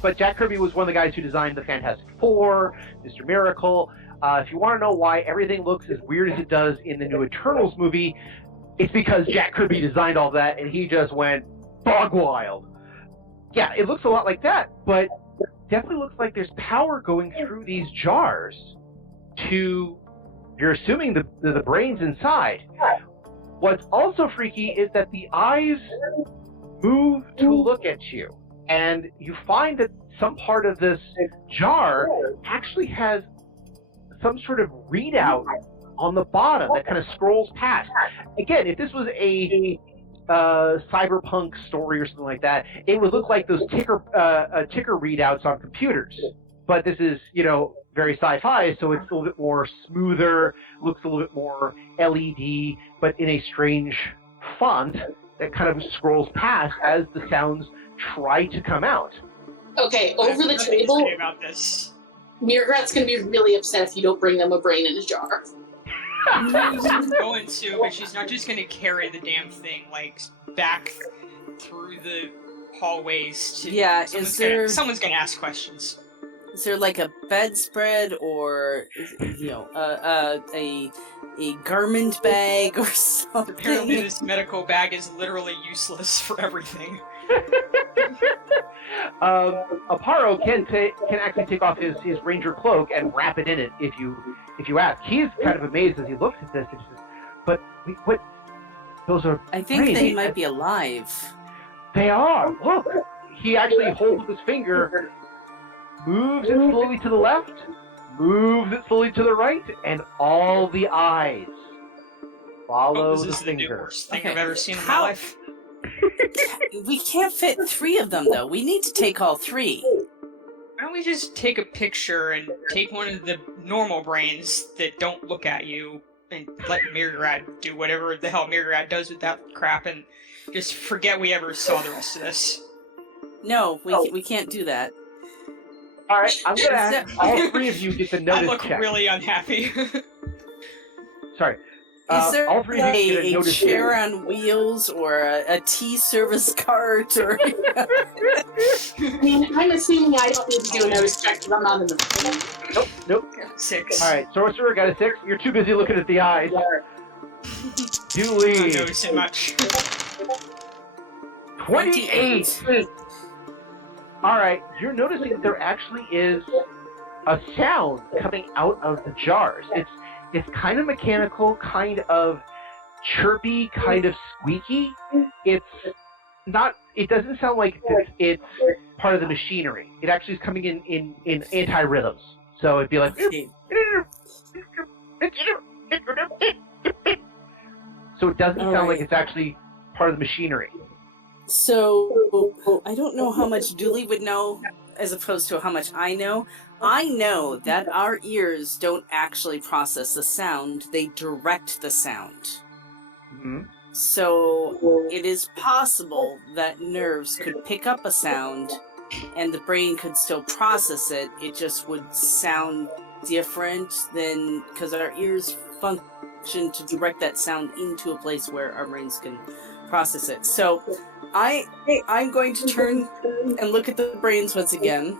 But Jack Kirby was one of the guys who designed the Fantastic Four, Mr. Miracle. If you want to know why everything looks as weird as it does in the new Eternals movie, it's because Jack Kirby designed all that and he just went bog wild. Yeah, it looks a lot like that, but definitely looks like there's power going through these jars to, you're assuming, the brains inside. What's also freaky is that the eyes move to look at you, and you find that some part of this jar actually has some sort of readout on the bottom that kind of scrolls past. Again, if this was a cyberpunk story or something like that, it would look like those ticker readouts on computers. But this is, very sci-fi, so it's a little bit more smoother, looks a little bit more LED, but in a strange font that kind of scrolls past as the sounds try to come out. Okay, over the table, About this. Mirgrat's gonna be really upset if you don't bring them a brain in a jar. She's going to, but she's not just going to carry the damn thing, back through the hallways to... Yeah, someone's going to ask questions. Is there like a bedspread or, a garment bag or something? Apparently this medical bag is literally useless for everything. Aparo can actually take off his ranger cloak and wrap it in it if you ask. He's kind of amazed as he looks at this and says, "But what? Those are." I think brains. they might be alive. They are. Look, he actually holds his finger, moves it slowly to the left, moves it slowly to the right, and all the eyes follow this is the the finger. worst thing I've ever seen in my life. We can't fit 3 of them, though. We need to take all 3. Why don't we just take a picture and take one of the normal brains that don't look at you and let Mirgrat do whatever the hell Mirgrat does with that crap and just forget we ever saw the rest of this? No, we can't do that. All right, I'm going to ask all 3 of you get the notice I look check. really unhappy. Sorry. Is there all 3 of you get a a notice chair check. on wheels or a tea service cart or... I mean, I'm assuming I don't need to do a notice check because I'm not in the Nope. 6. All right, Sorcerer got a 6. You're too busy looking at the eyes. I'm Dooley, not noticing much. 28. All right, you're noticing that there actually is a sound coming out of the jars. It's kind of mechanical, kind of chirpy, kind of squeaky. It's not. It doesn't sound like it's part of the machinery. It actually is coming in anti-rhythms. So it'd be like. So it doesn't sound like it's actually part of the machinery. So I don't know how much Dooley would know as opposed to how much I know. I know that our ears don't actually process the sound, they direct the sound. Mm-hmm. So it is possible that nerves could pick up a sound and the brain could still process it. It just would sound different than because our ears function to direct that sound into a place where our brains can process it. So I'm going to turn and look at the brains once again.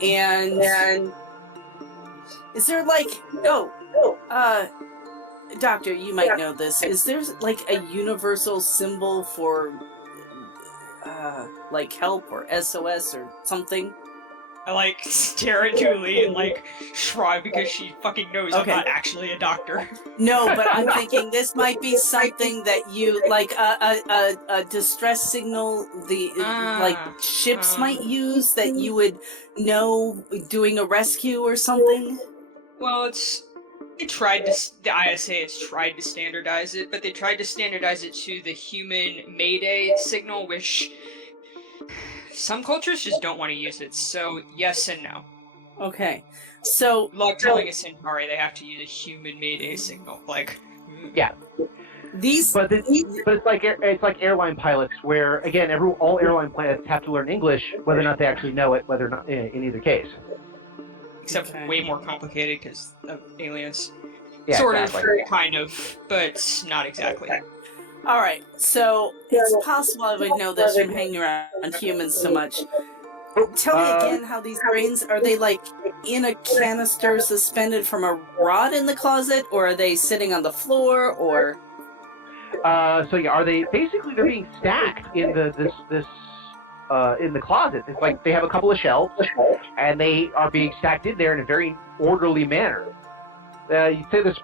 And is there like Doctor, you might know this. Is there like a universal symbol for like help or SOS or something? I like stare at Julie and like shrug because she fucking knows I'm not actually a doctor. No, but I'm thinking this might be something that you like a distress signal like ships might use that you would know doing a rescue or something. Well, the ISA has tried to standardize it, but they tried to standardize it to the human Mayday signal, which some cultures just don't want to use it, so yes and no. Okay, so like telling a Centauri they have to use a human Mayday signal, like yeah. But it's like airline pilots, where again, all airline pilots have to learn English, whether or not they actually know it, whether or not in either case. Except way more complicated because of aliens. Yeah, sort exactly. of, kind of, but not exactly. All right, so it's possible I would know this from hanging around humans so much. Tell me again how these brains, are they like in a canister suspended from a rod in the closet, or are they sitting on the floor, or? So yeah, they're being stacked in in the closet. It's like they have a couple of shelves, and they are being stacked in there in a very orderly manner. You'd say there's,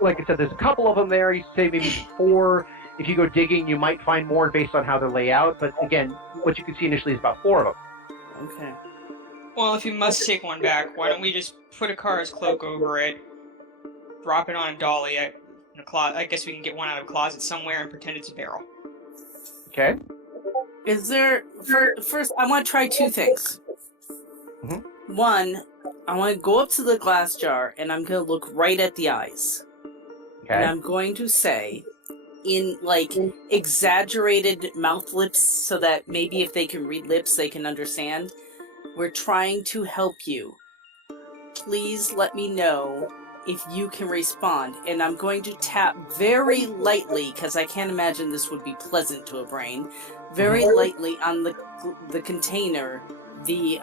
like I said, there's a couple of them there. You say maybe 4. If you go digging, you might find more based on how they're laid out. But again, what you can see initially is about 4 of them. Okay. Well, if you must take one back, why don't we just put a car's cloak over it, drop it on a dolly in a closet. I guess we can get one out of a closet somewhere and pretend it's a barrel. Okay. Is there... First, I want to try 2 things. Mm-hmm. One, I want to go up to the glass jar, and I'm going to look right at the eyes. Okay. And I'm going to say, in, like, exaggerated mouth lips, so that maybe if they can read lips, they can understand. We're trying to help you. Please let me know if you can respond. And I'm going to tap very lightly, because I can't imagine this would be pleasant to a brain, very lightly on the container, the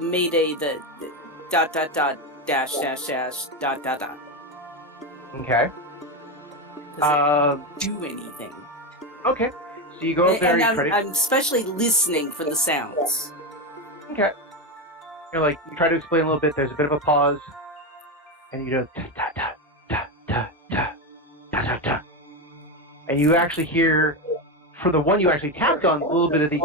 Mayday, the ... ... Okay. Does it do anything? Okay. So you go up there and and I'm especially listening for the sounds. Okay. You try to explain a little bit. There's a bit of a pause, and you go ta ta ta ta ta ta ta ta, and you actually hear, for the one you actually tapped on, a little bit of the.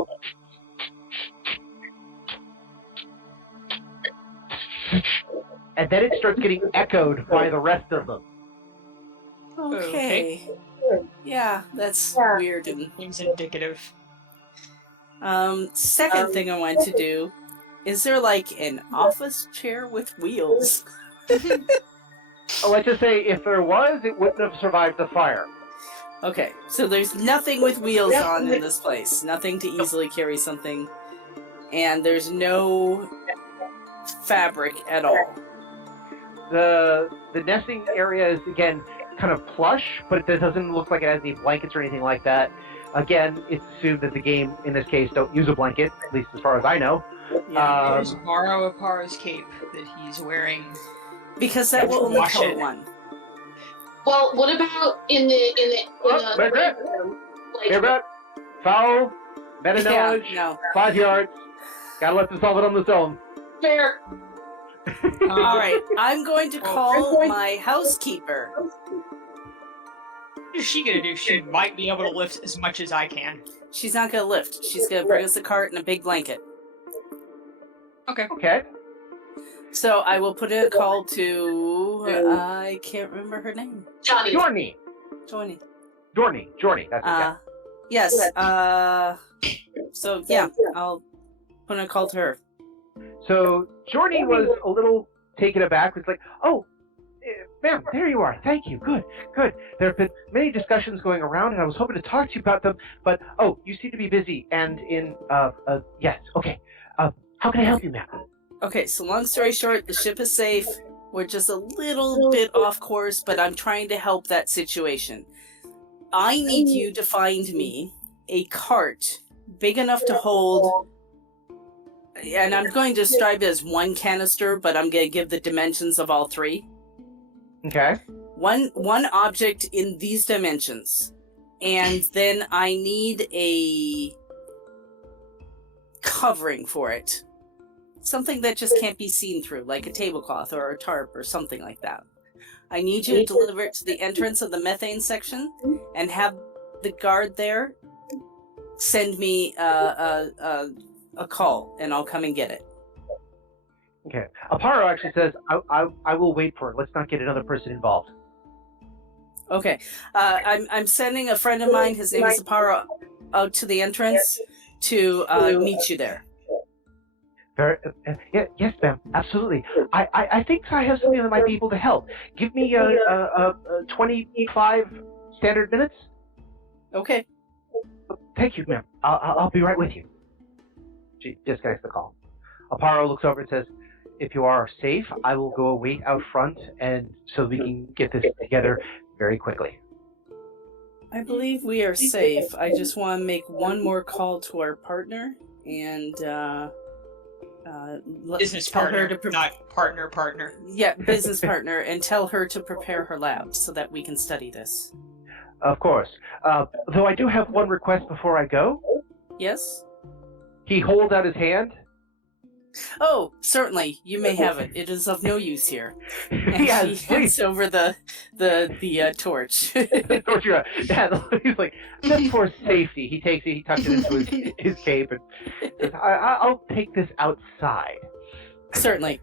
And then it starts getting echoed by the rest of them. Okay. Yeah, that's weird. And seems indicative. Second thing I want to do, is there like an office chair with wheels? Let's just say if there was, it wouldn't have survived the fire. Okay, so there's nothing with wheels on in this place. Nothing to easily carry something. And there's no fabric at all. The nesting area is, again, kind of plush, but it doesn't look like it has any blankets or anything like that. Again, it's assumed that the game, in this case, don't use a blanket, at least as far as I know. Yeah, just borrow Apara's cape that he's wearing. Because that will only cover one. Well, what about in the break room? Hear about foul, meta knowledge, 5 yards. Gotta let them solve it on its own. Fair. Alright, I'm going to call my housekeeper. is she gonna do? She might be able to lift as much as I can. She's not gonna lift. She's gonna bring us a cart and a big blanket. Okay. Okay. So I will put in a call to... I can't remember her name. Johnny. Dorney. Johnny. That's it. Yeah. Yes. So, yeah, I'll put in a call to her. So Jordy was a little taken aback. It's like, oh, ma'am, there you are. Thank you. Good. There have been many discussions going around, and I was hoping to talk to you about them. But you seem to be busy. And yes, okay. How can I help you, ma'am? Okay, so long story short, the ship is safe. We're just a little bit off course, but I'm trying to help that situation. I need you to find me a cart big enough to hold, and I'm going to describe it as one canister, but I'm going to give the dimensions of all three. Okay. One object in these dimensions, and then I need a covering for it. Something that just can't be seen through, like a tablecloth or a tarp or something like that. I need you to deliver it to the entrance of the methane section and have the guard there send me a call, and I'll come and get it. Okay. Aparo actually says, I will wait for it. Let's not get another person involved. Okay. I'm sending a friend of mine, his name is Aparo, out to the entrance to meet you there. Yes, ma'am. Absolutely. I think I have something that might be able to help. Give me 25 standard minutes. Okay. Thank you, ma'am. I'll be right with you. She disconnects the call. Aparo looks over and says, if you are safe, I will go wait out front, and so we can get this together very quickly. I believe we are safe. I just want to make one more call to our partner, and Business tell partner, her to not partner. Yeah, business partner, and tell her to prepare her lab so that we can study this. Of course. Though I do have one request before I go. Yes? He holds out his hand. Oh, certainly. You may have it. It is of no use here. And Yes, he please. hands over the torch. He's like, just for safety. He takes it, he tucks it into his cape, and says, I'll take this outside. Certainly.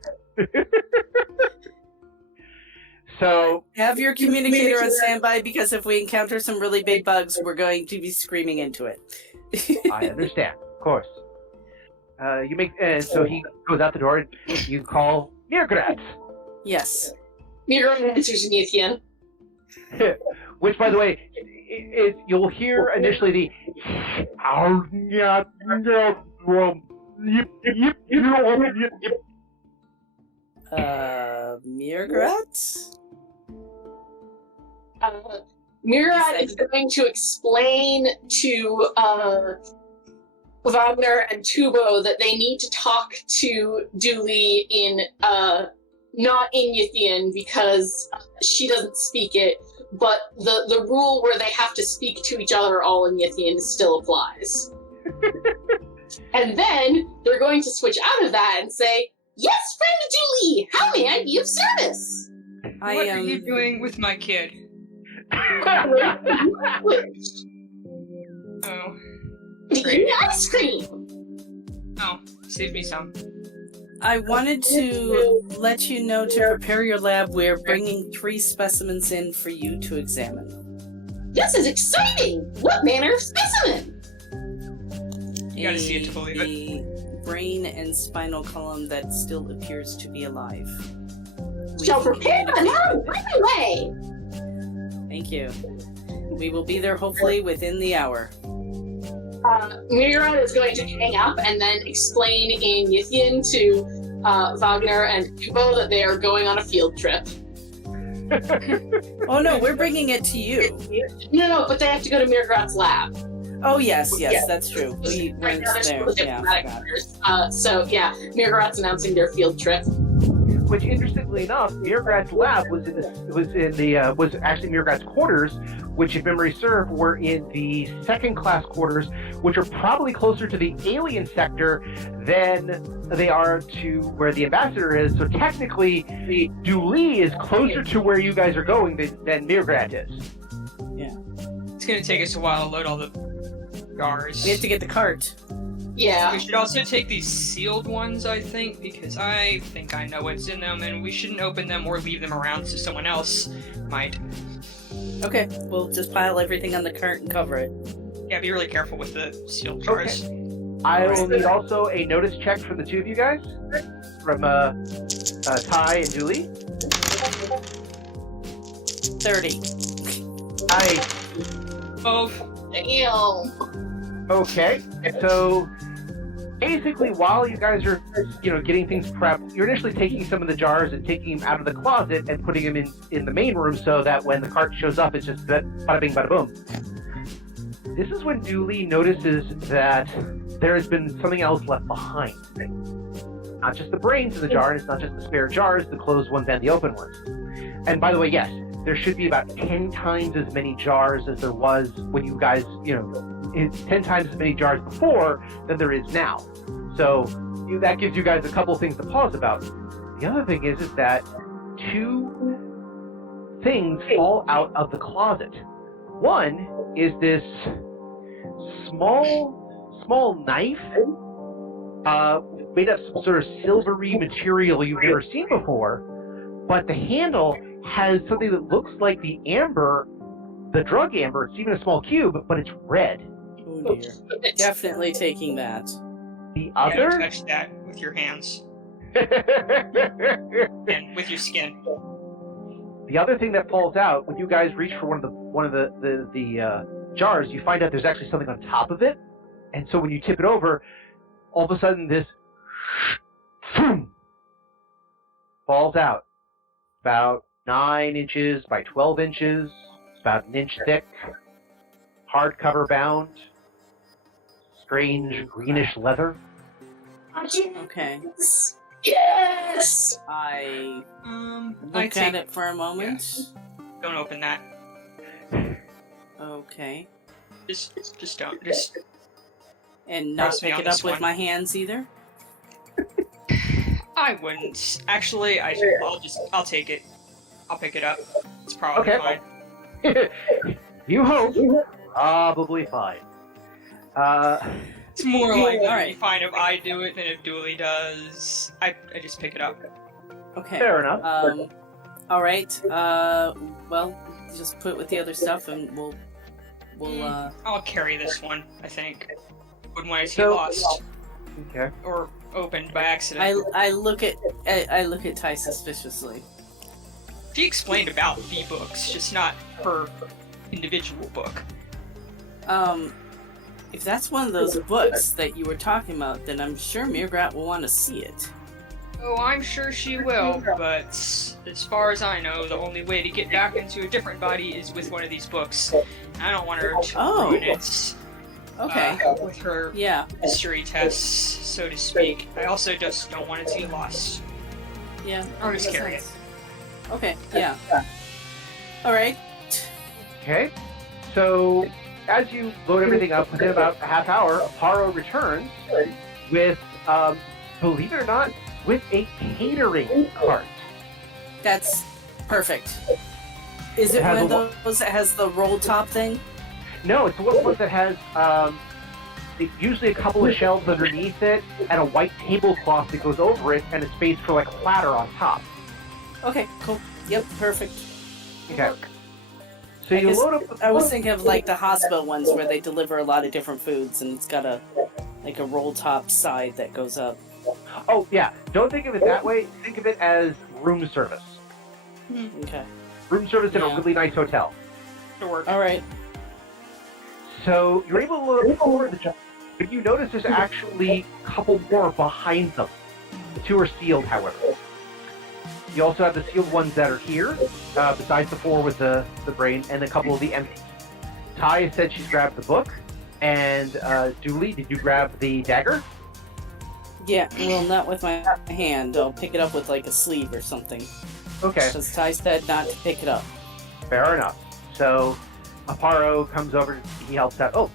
So, Have your communicator on standby, because if we encounter some really big bugs, we're going to be screaming into it. I understand, of course. So he goes out the door, and you call Mirgrat. Yes. Mira answers me again. Which, by the way, you'll hear initially the Mirgrat? Mirat is going to explain to Wagner and Tubo that they need to talk to Dooley in not in Yithian because she doesn't speak it, but the rule where they have to speak to each other all in Yithian still applies. And then they're going to switch out of that and say, "Yes, friend Dooley, how may I be of service?" What are you doing with my kid? Oh. Eating ice cream. Oh, save me some. I wanted to let you know to prepare your lab. We're bringing 3 specimens in for you to examine. This is exciting! What manner of specimen? You gotta see it to believe it. A brain and spinal column that still appears to be alive. Shall prepare now right away! Thank you. We will be there hopefully within the hour. Mira is going to hang up and then explain in Yithian to Wagner and Kubo that they are going on a field trip. Oh no, we're bringing it to you. No, but they have to go to Mirgrat's lab. Oh yes, that's true. We went there. Yeah. Mirgrat's announcing their field trip. Which, interestingly enough, Mirgrat's lab was actually Mirgrat's quarters, which, if memory serve, were in the second-class quarters, which are probably closer to the alien sector than they are to where the ambassador is. So technically, Dooley is closer to where you guys are going than Mirgrat is. It's gonna take us a while to load all the jars. We have to get the cart. Yeah. We should also take these sealed ones, I think, because I think I know what's in them, and we shouldn't open them or leave them around so someone else might. Okay, we'll just pile everything on the cart and cover it. Yeah, be really careful with the sealed jars. Okay. I will need also a notice check from the two of you guys, from Ty and Julie. 30. Damn. Okay, so basically, while you guys are, getting things prepped, you're initially taking some of the jars and taking them out of the closet and putting them in the main room so that when the cart shows up, it's just bada bing, bada boom. This is when Dooley notices that there has been something else left behind. Not just the brains in the jar, and it's not just the spare jars, the closed ones and the open ones. And by the way, yes, there should be about 10 times as many jars as there was when you guys, it's 10 times as many jars before than there is now. So that gives you guys a couple things to pause about. The other thing is that two things fall out of the closet. One is this small knife made of some sort of silvery material you've never seen before, but the handle has something that looks like the amber, the drug amber. It's even a small cube, but it's red. Oh dear. Definitely taking that. The Don't other... touch that with your hands. And with your skin. The other thing that falls out when you guys reach for one of the jars, you find out there's actually something on top of it, and so when you tip it over, all of a sudden this falls out. About 9 inches by 12 inches. It's about an inch thick. Hardcover bound. Strange greenish leather. Okay. Yes! I I look at it for a moment. Don't open that. Okay. Just don't. Just. And not Trust me pick on it up this with one. my hands either? I wouldn't. Actually, I'll take it. I'll pick it up. It's probably Okay. fine. You hope. Probably fine. It's more likely to Alright. be fine if I do it than if Dooley does. I just pick it up. Okay. Fair enough. Alright. Well, just put it with the other stuff and we'll I'll carry this one, I think. Wouldn't want it to get So- lost. Okay. Or opened by accident. I look at Ty suspiciously. She explained about the books, just not her individual book. If that's one of those books that you were talking about, then I'm sure Mirgrat will want to see it. Oh, I'm sure she will, but as far as I know, the only way to get back into a different body is with one of these books. I don't want her to ruin it Okay. with her Yeah. mystery tests, so to speak. I also just don't want it to get lost. Yeah. I'll just makes carry it. sense. Okay. Yeah. All right. Okay. So, as you load everything up, within about a half hour, Paro returns with, believe it or not, with a catering cart. That's perfect. Is it It has one a of those that has the roll top thing? No, it's one that has usually a couple of shelves underneath it and a white tablecloth that goes over it and a space for like a platter on top. Okay. Cool. Yep. Perfect. Okay. So you load up. I was thinking of like the hospital ones where they deliver a lot of different foods and it's got a roll top side that goes up. Oh yeah, don't think of it that way. Think of it as room service. Okay. Room service in a Yeah. really nice hotel. To work. All right. So you're able to load up 4 of the jobs, but you notice there's actually a couple more behind them. The 2 are sealed, however. You also have the sealed ones that are here, besides the 4 with the brain, and a couple of the empties. Ty has said she's grabbed the book, and Dooley, did you grab the dagger? Yeah. Well, not with my hand. I'll pick it up with like a sleeve or something. Okay, Because Ty said not to pick it up. fair enough. So Aparo comes over, he helps out. Oh,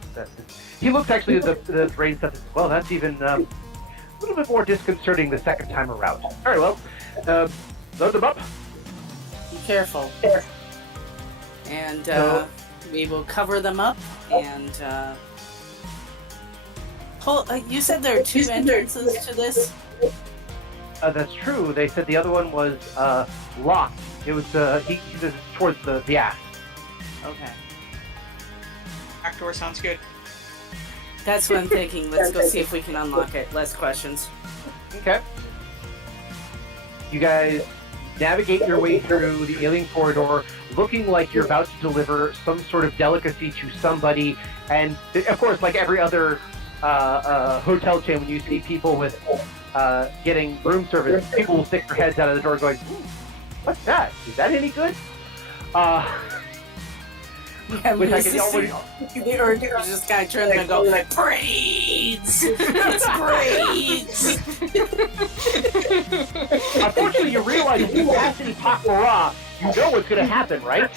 he looks actually at the brain stuff. Well, that's even a little bit more disconcerting the second time around. All right, well, load them up. Be careful. And So- we will cover them up and you said there are 2 entrances to this? That's true. They said the other one was locked. It was he says it's towards the aft. Okay. Back door sounds good. That's what I'm thinking. Let's go see if we can unlock it. Less questions. Okay. You guys navigate your way through the alien corridor, looking like you're about to deliver some sort of delicacy to somebody. And of course, like every other hotel chain, when you see people with getting room service, people will stick their heads out of the door going, "What's that? Is that any good?" Yeah, which I can always... The Urdu just kind of turn and go, braids! It's braids! Unfortunately, you realize if you ask any pak'ma'ra, you know what's going to happen, right?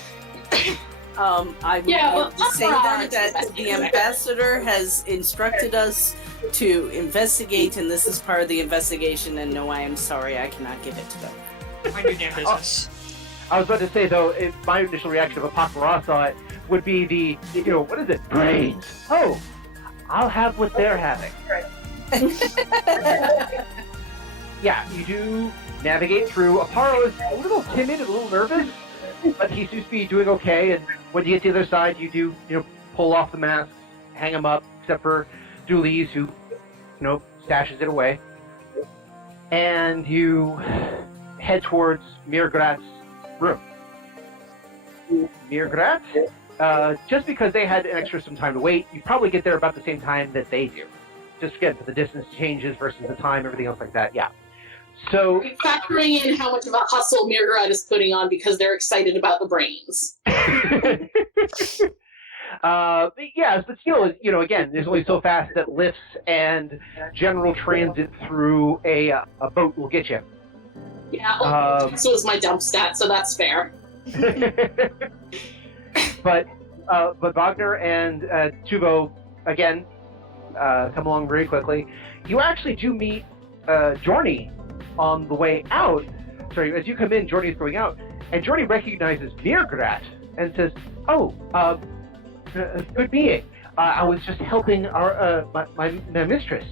I'm going to say then that the ambassador has instructed us to investigate, and this is part of the investigation, and no, I am sorry, I cannot give it to them. Mind your damn business. I was about to say, though, my initial reaction if a pak'ma'ra saw it would be the, what is it? Brains. Oh, I'll have what they're having. Yeah, you do navigate through. Aparo is a little timid, a little nervous, but he seems to be doing okay. And when you get to the other side, you do, pull off the mask, hang them up, except for Dooley's, who, stashes it away. And you head towards Mirgrat's room. Mirgrat, just because they had some time to wait, you probably get there about the same time that they do. Just again, for the distance changes versus the time, everything else like that, yeah. So, factoring in how much of a hustle Mirgrat is putting on because they're excited about the brains. yes, but still, again, there's only so fast that lifts and general transit through a boat will get you. Yeah, so is my dump stat, so that's fair. But Wagner and Tuvo again come along very quickly. You actually do meet Jorny on the way out. Sorry, as you come in, Jorny is going out, and Jorny recognizes Mirgrat and says, "Oh, good being. I was just helping my mistress.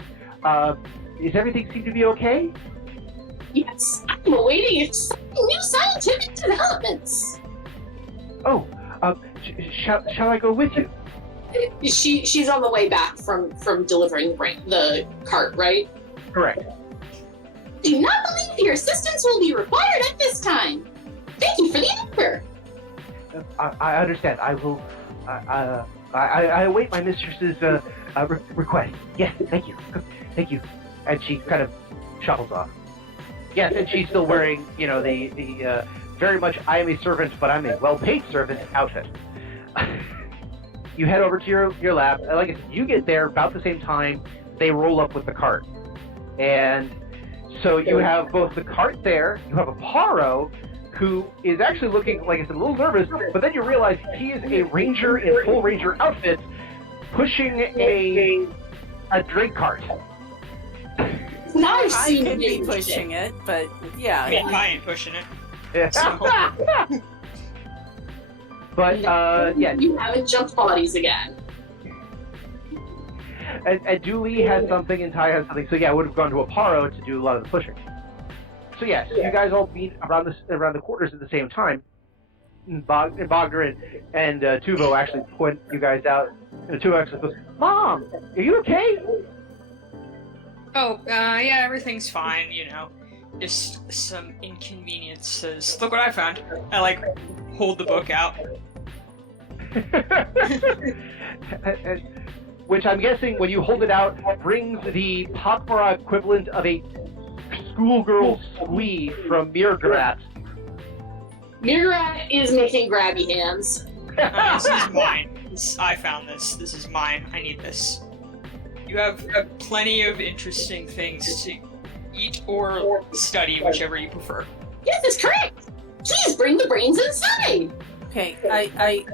Is everything seem to be okay?" Yes, I'm awaiting exciting new scientific developments. Oh, shall I go with you? She's on the way back from delivering the cart, right? Correct. Do not believe your assistance will be required at this time. Thank you for the offer. I understand. I will. I await my mistress's request. Yes, thank you. Thank you. And she kind of shuffles off. Yes, and she's still wearing, the very much I am a servant, but I'm a well-paid servant outfit. You head over to your lab. Like I said, you get there about the same time they roll up with the cart. And so you have both the cart there, you have Aparo, who is actually looking, like I said, a little nervous, but then you realize he is a ranger in full ranger outfit pushing a drink cart. Nice. I could be pushing it, but yeah. I ain't pushing it. But, yeah. You haven't jumped bodies again. And Dooley has something, and Ty has something, so yeah, I would have gone to Aparo to do a lot of the pushing. So yes, you guys all meet around the quarters at the same time. Wagner and Tuvo actually point you guys out. And Tuvo actually goes, "Mom, are you okay?" Oh, yeah, everything's fine, Just some inconveniences. Look what I found. I, hold the book out. Which I'm guessing, when you hold it out, brings the pak'ma'ra equivalent of a schoolgirl squee from Mirgrat. Mirgrat is making grabby hands. This is mine. I found this. This is mine. I need this. You have plenty of interesting things to eat or study, whichever you prefer. Yes, that's correct. Please bring the brains inside. Okay, I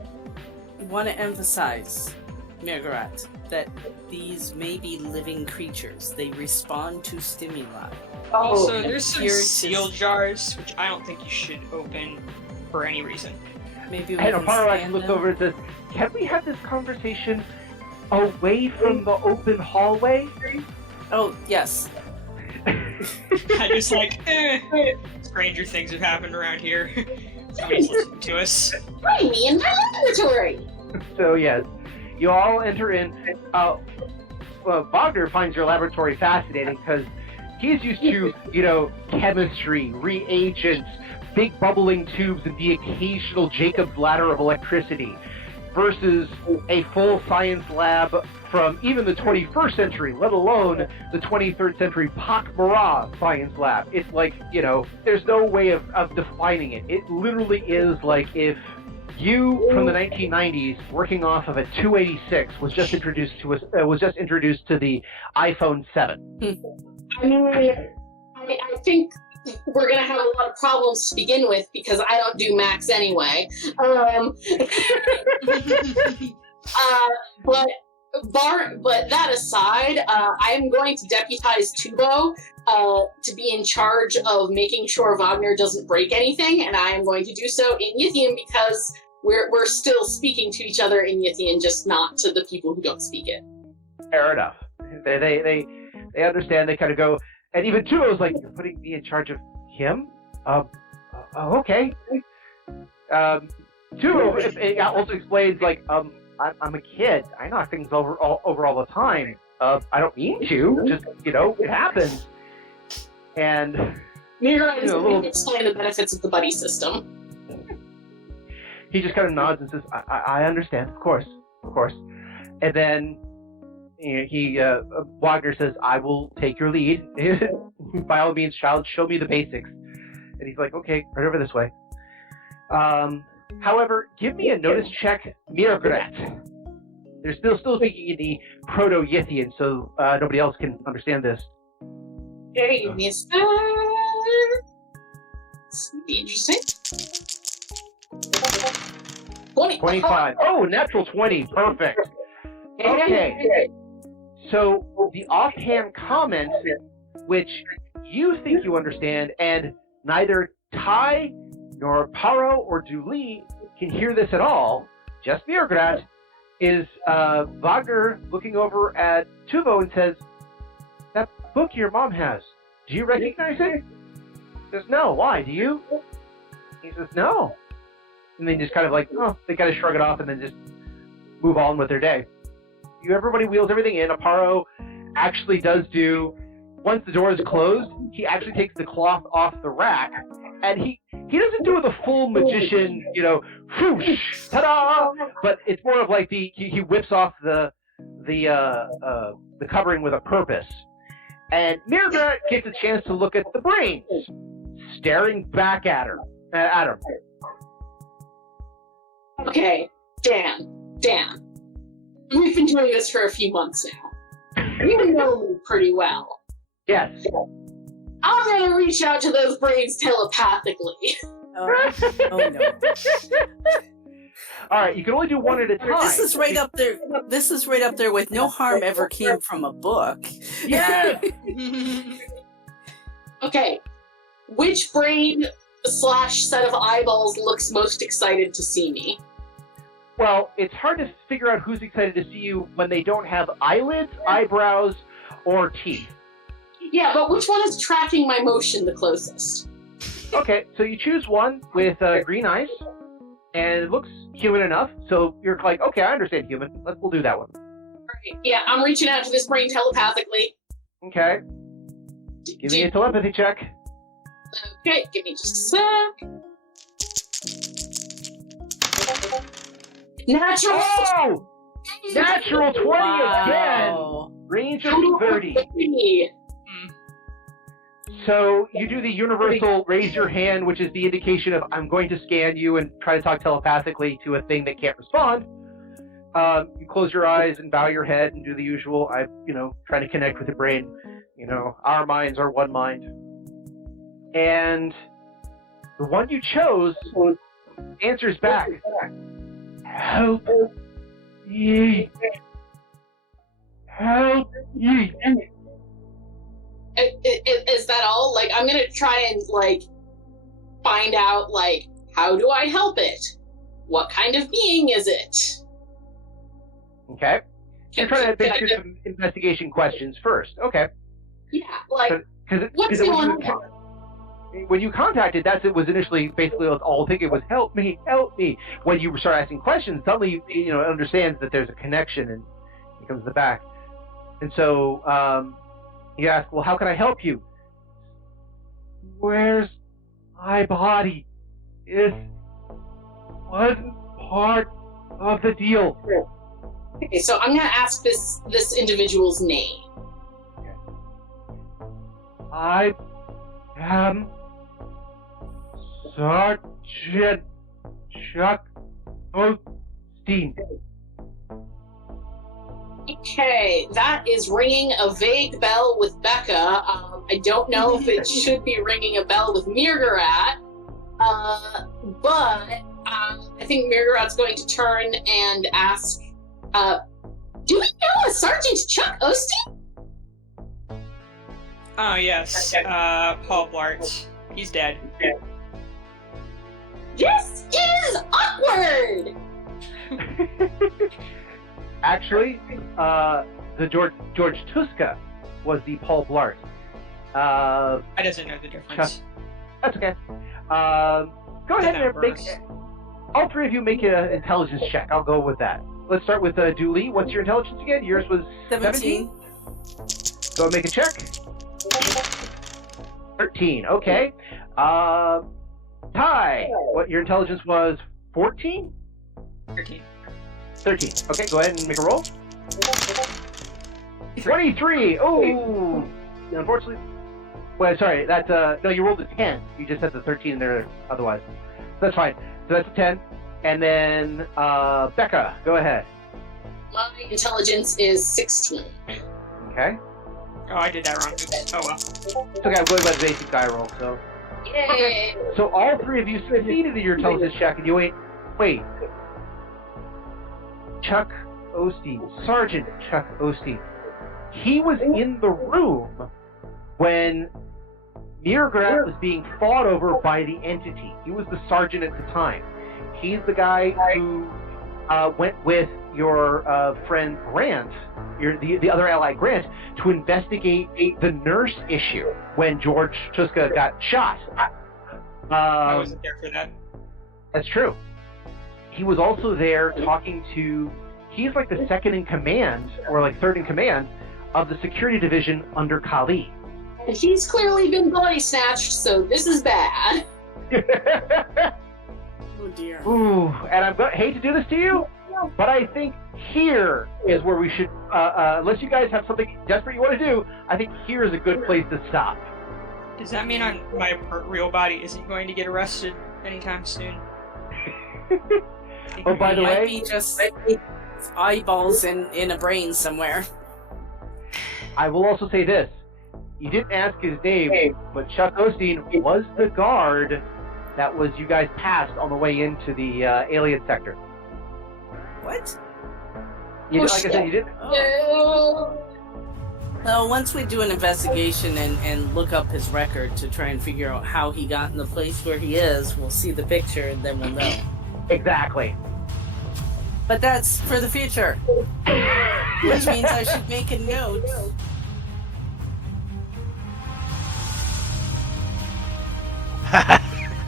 want to emphasize, Mirgrat, that these may be living creatures. They respond to stimuli. Also, there's some seal jars, which I don't think you should open for any reason. Maybe we And can Aparo scan looks them. over and says, "Can we have this conversation away from the open hallway?" Oh, yes. I just like, stranger things have happened around here. Nobody's listening to us. Join me in my laboratory. So yes, you all enter in. Wagner finds your laboratory fascinating because he's used to, chemistry, reagents, big bubbling tubes, and the occasional Jacob's ladder of electricity, versus a full science lab from even the 21st century, let alone the 23rd century pak'ma'ra science lab. It's like, there's no way of defining it. It literally is like if you from the 1990s, working off of a 286, was just introduced to the iPhone 7. I mean, I think we're gonna have a lot of problems to begin with because I don't do Macs anyway. But that aside, I am going to deputize Tubo to be in charge of making sure Wagner doesn't break anything, and I am going to do so in Yithian because we're still speaking to each other in Yithian, just not to the people who don't speak it. Fair enough. They understand. They kind of go, and even Tubo's like, "You're putting me in charge of him?" Okay. Tubo also explains like, I'm a kid. I knock things over all the time. I don't mean to. Just, it happens. And Explain the benefits of the buddy system. he just kind of nods and says, I understand. Of course. And then Wagner says, I will take your lead. By all means, child, show me the basics. And he's like, okay, right over this way. However, give me a notice check, Mirgrat. They're still speaking in the Proto-Yithian, so nobody else can understand this. Okay, give me a sec. This would be interesting. 25. Oh, natural 20. Perfect. Okay. So the offhand comment, which you think you understand, and neither Tai nor Paro or Dooley can hear this at all, just Mirgrat, is Wagner looking over at Tuvo and says, that book your mom has, do you recognize it? He says, no, why, do you? He says, no. And then just kind of like, they kind of shrug it off and then just move on with their day. Everybody wheels everything in. Aparo actually does do, once the door is closed, he actually takes the cloth off the rack, and he doesn't do the full magician, whoosh, ta-da! But it's more of like he whips off the covering with a purpose. And Mirgrat gets a chance to look at the brains, staring back at him. Okay, Dan. We've been doing this for a few months now. You know me pretty well. Yes. I'm gonna reach out to those brains telepathically. Oh no. All right, you can only do one at a time. This is right up there. This is right up there with no harm ever came from a book. Yeah. Okay, which brain / set of eyeballs looks most excited to see me? Well, it's hard to figure out who's excited to see you when they don't have eyelids, eyebrows, or teeth. Yeah, but which one is tracking my motion the closest? Okay, so you choose one with green eyes, and it looks human enough, so you're like, okay, I understand human. We'll do that one. Right. Yeah, I'm reaching out to this brain telepathically. Okay. Give me a telepathy check. Okay, give me just a sec. Natural! Oh! Natural 20 Wow. again! Range of 30. So you do the universal raise your hand, which is the indication of I'm going to scan you and try to talk telepathically to a thing that can't respond. You close your eyes and bow your head and do the usual. Trying to connect with the brain. Our minds are one mind. And the one you chose answers back. Help ye. Help ye. Is that all? Like, I'm gonna try and, find out, how do I help it? What kind of being is it? Okay. You're trying to think through some investigation questions first. Okay. Yeah, like, what's going on? When you contacted, it was initially basically all thinking was help me. When you start asking questions, suddenly it understands that there's a connection and it comes to the back. And so you ask, well, how can I help you? Where's my body? It wasn't part of the deal. Okay, so I'm gonna ask this individual's name. Okay. I am Sergeant Chuck Osteen. Okay, that is ringing a vague bell with Becca. I don't know if it should be ringing a bell with Mirgarat, but I think Mirgarat's going to turn and ask, do we know a Sergeant Chuck Osteen? Oh, yes. Paul Blart. He's dead. This is awkward! Actually, the George Tuska was the Paul Blart. I doesn't know the difference. That's okay. Go ahead and make... All three of you make an intelligence check. I'll go with that. Let's start with Dooley. What's your intelligence again? Yours was 17? Go and make a check. 13. Okay. Ty, what your intelligence was 14? 13. 13. Okay, go ahead and make a roll. 23. Oh, unfortunately. Well, sorry. That's no. You rolled a 10. You just had the 13 in there. Otherwise, that's fine. So that's a 10. And then Becca, go ahead. My intelligence is 16. Okay. Oh, I did that wrong. Oh well. It's okay. I'm going by the basic die roll. So. Yay! So all three of you succeeded in your intelligence check, and you wait. Chuck Osteen, Sergeant Chuck Osteen. He was in the room when Mirgrat was being fought over by the entity. He was the sergeant at the time. He's the guy who went with your friend Grant, the other ally Grant, to investigate the nurse issue when George Tuska got shot. I wasn't there for that. That's true. He was also there talking to... He's like the second in command, or like third in command, of the security division under Kali. And he's clearly been body snatched, so this is bad. Oh dear. Ooh, and hate to do this to you, but I think here is where we should, unless you guys have something desperate you want to do, I think here is a good place to stop. Does that mean my real body isn't going to get arrested anytime soon? Oh, by the way, might be just eyeballs in a brain somewhere. I will also say this. You didn't ask his name, but Chuck Osteen was the guard that was you guys passed on the way into the alien sector. What? Like I said, you didn't... Oh. Well, once we do an investigation and look up his record to try and figure out how he got in the place where he is, we'll see the picture and then we'll know. Exactly. But that's for the future. Which means I should make a note.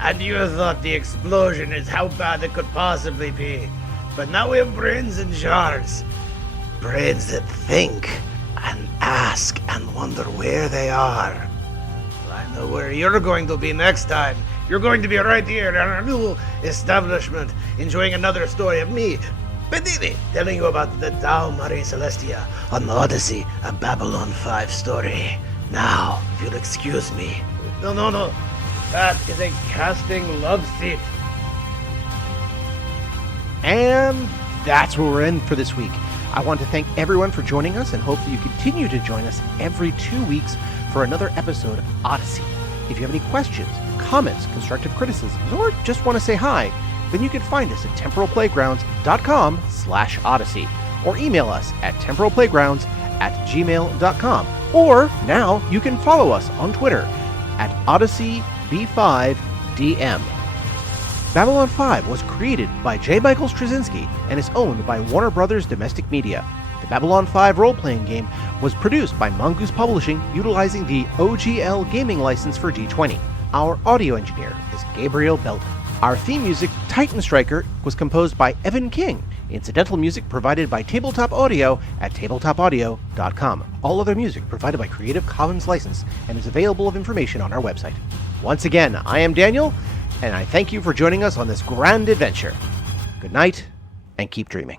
And you thought the explosion is how bad it could possibly be. But now we have brains in jars. Brains that think and ask and wonder where they are. Well, I know where you're going to be next time. You're going to be right here in our new establishment, enjoying another story of me, Bedini, telling you about the Tau Mare Celestia on the Odyssey, a Babylon 5 story. Now, if you'll excuse me. No. That is a casting love seat. And that's where we're in for this week. I want to thank everyone for joining us and hope that you continue to join us every 2 weeks for another episode of Odyssey. If you have any questions, comments, constructive criticisms, or just want to say hi, then you can find us at temporalplaygrounds.com/Odyssey or email us at temporalplaygrounds@gmail.com. Or now you can follow us on Twitter at OdysseyB5DM. Babylon 5 was created by J. Michael Straczynski and is owned by Warner Brothers Domestic Media. The Babylon 5 role-playing game was produced by Mongoose Publishing utilizing the OGL gaming license for D20. Our audio engineer is Gabriel Belton. Our theme music, Titan Striker, was composed by Evan King. Incidental music provided by Tabletop Audio at tabletopaudio.com. All other music provided by Creative Commons license and is available of information on our website. Once again, I am Daniel, and I thank you for joining us on this grand adventure. Good night, and keep dreaming.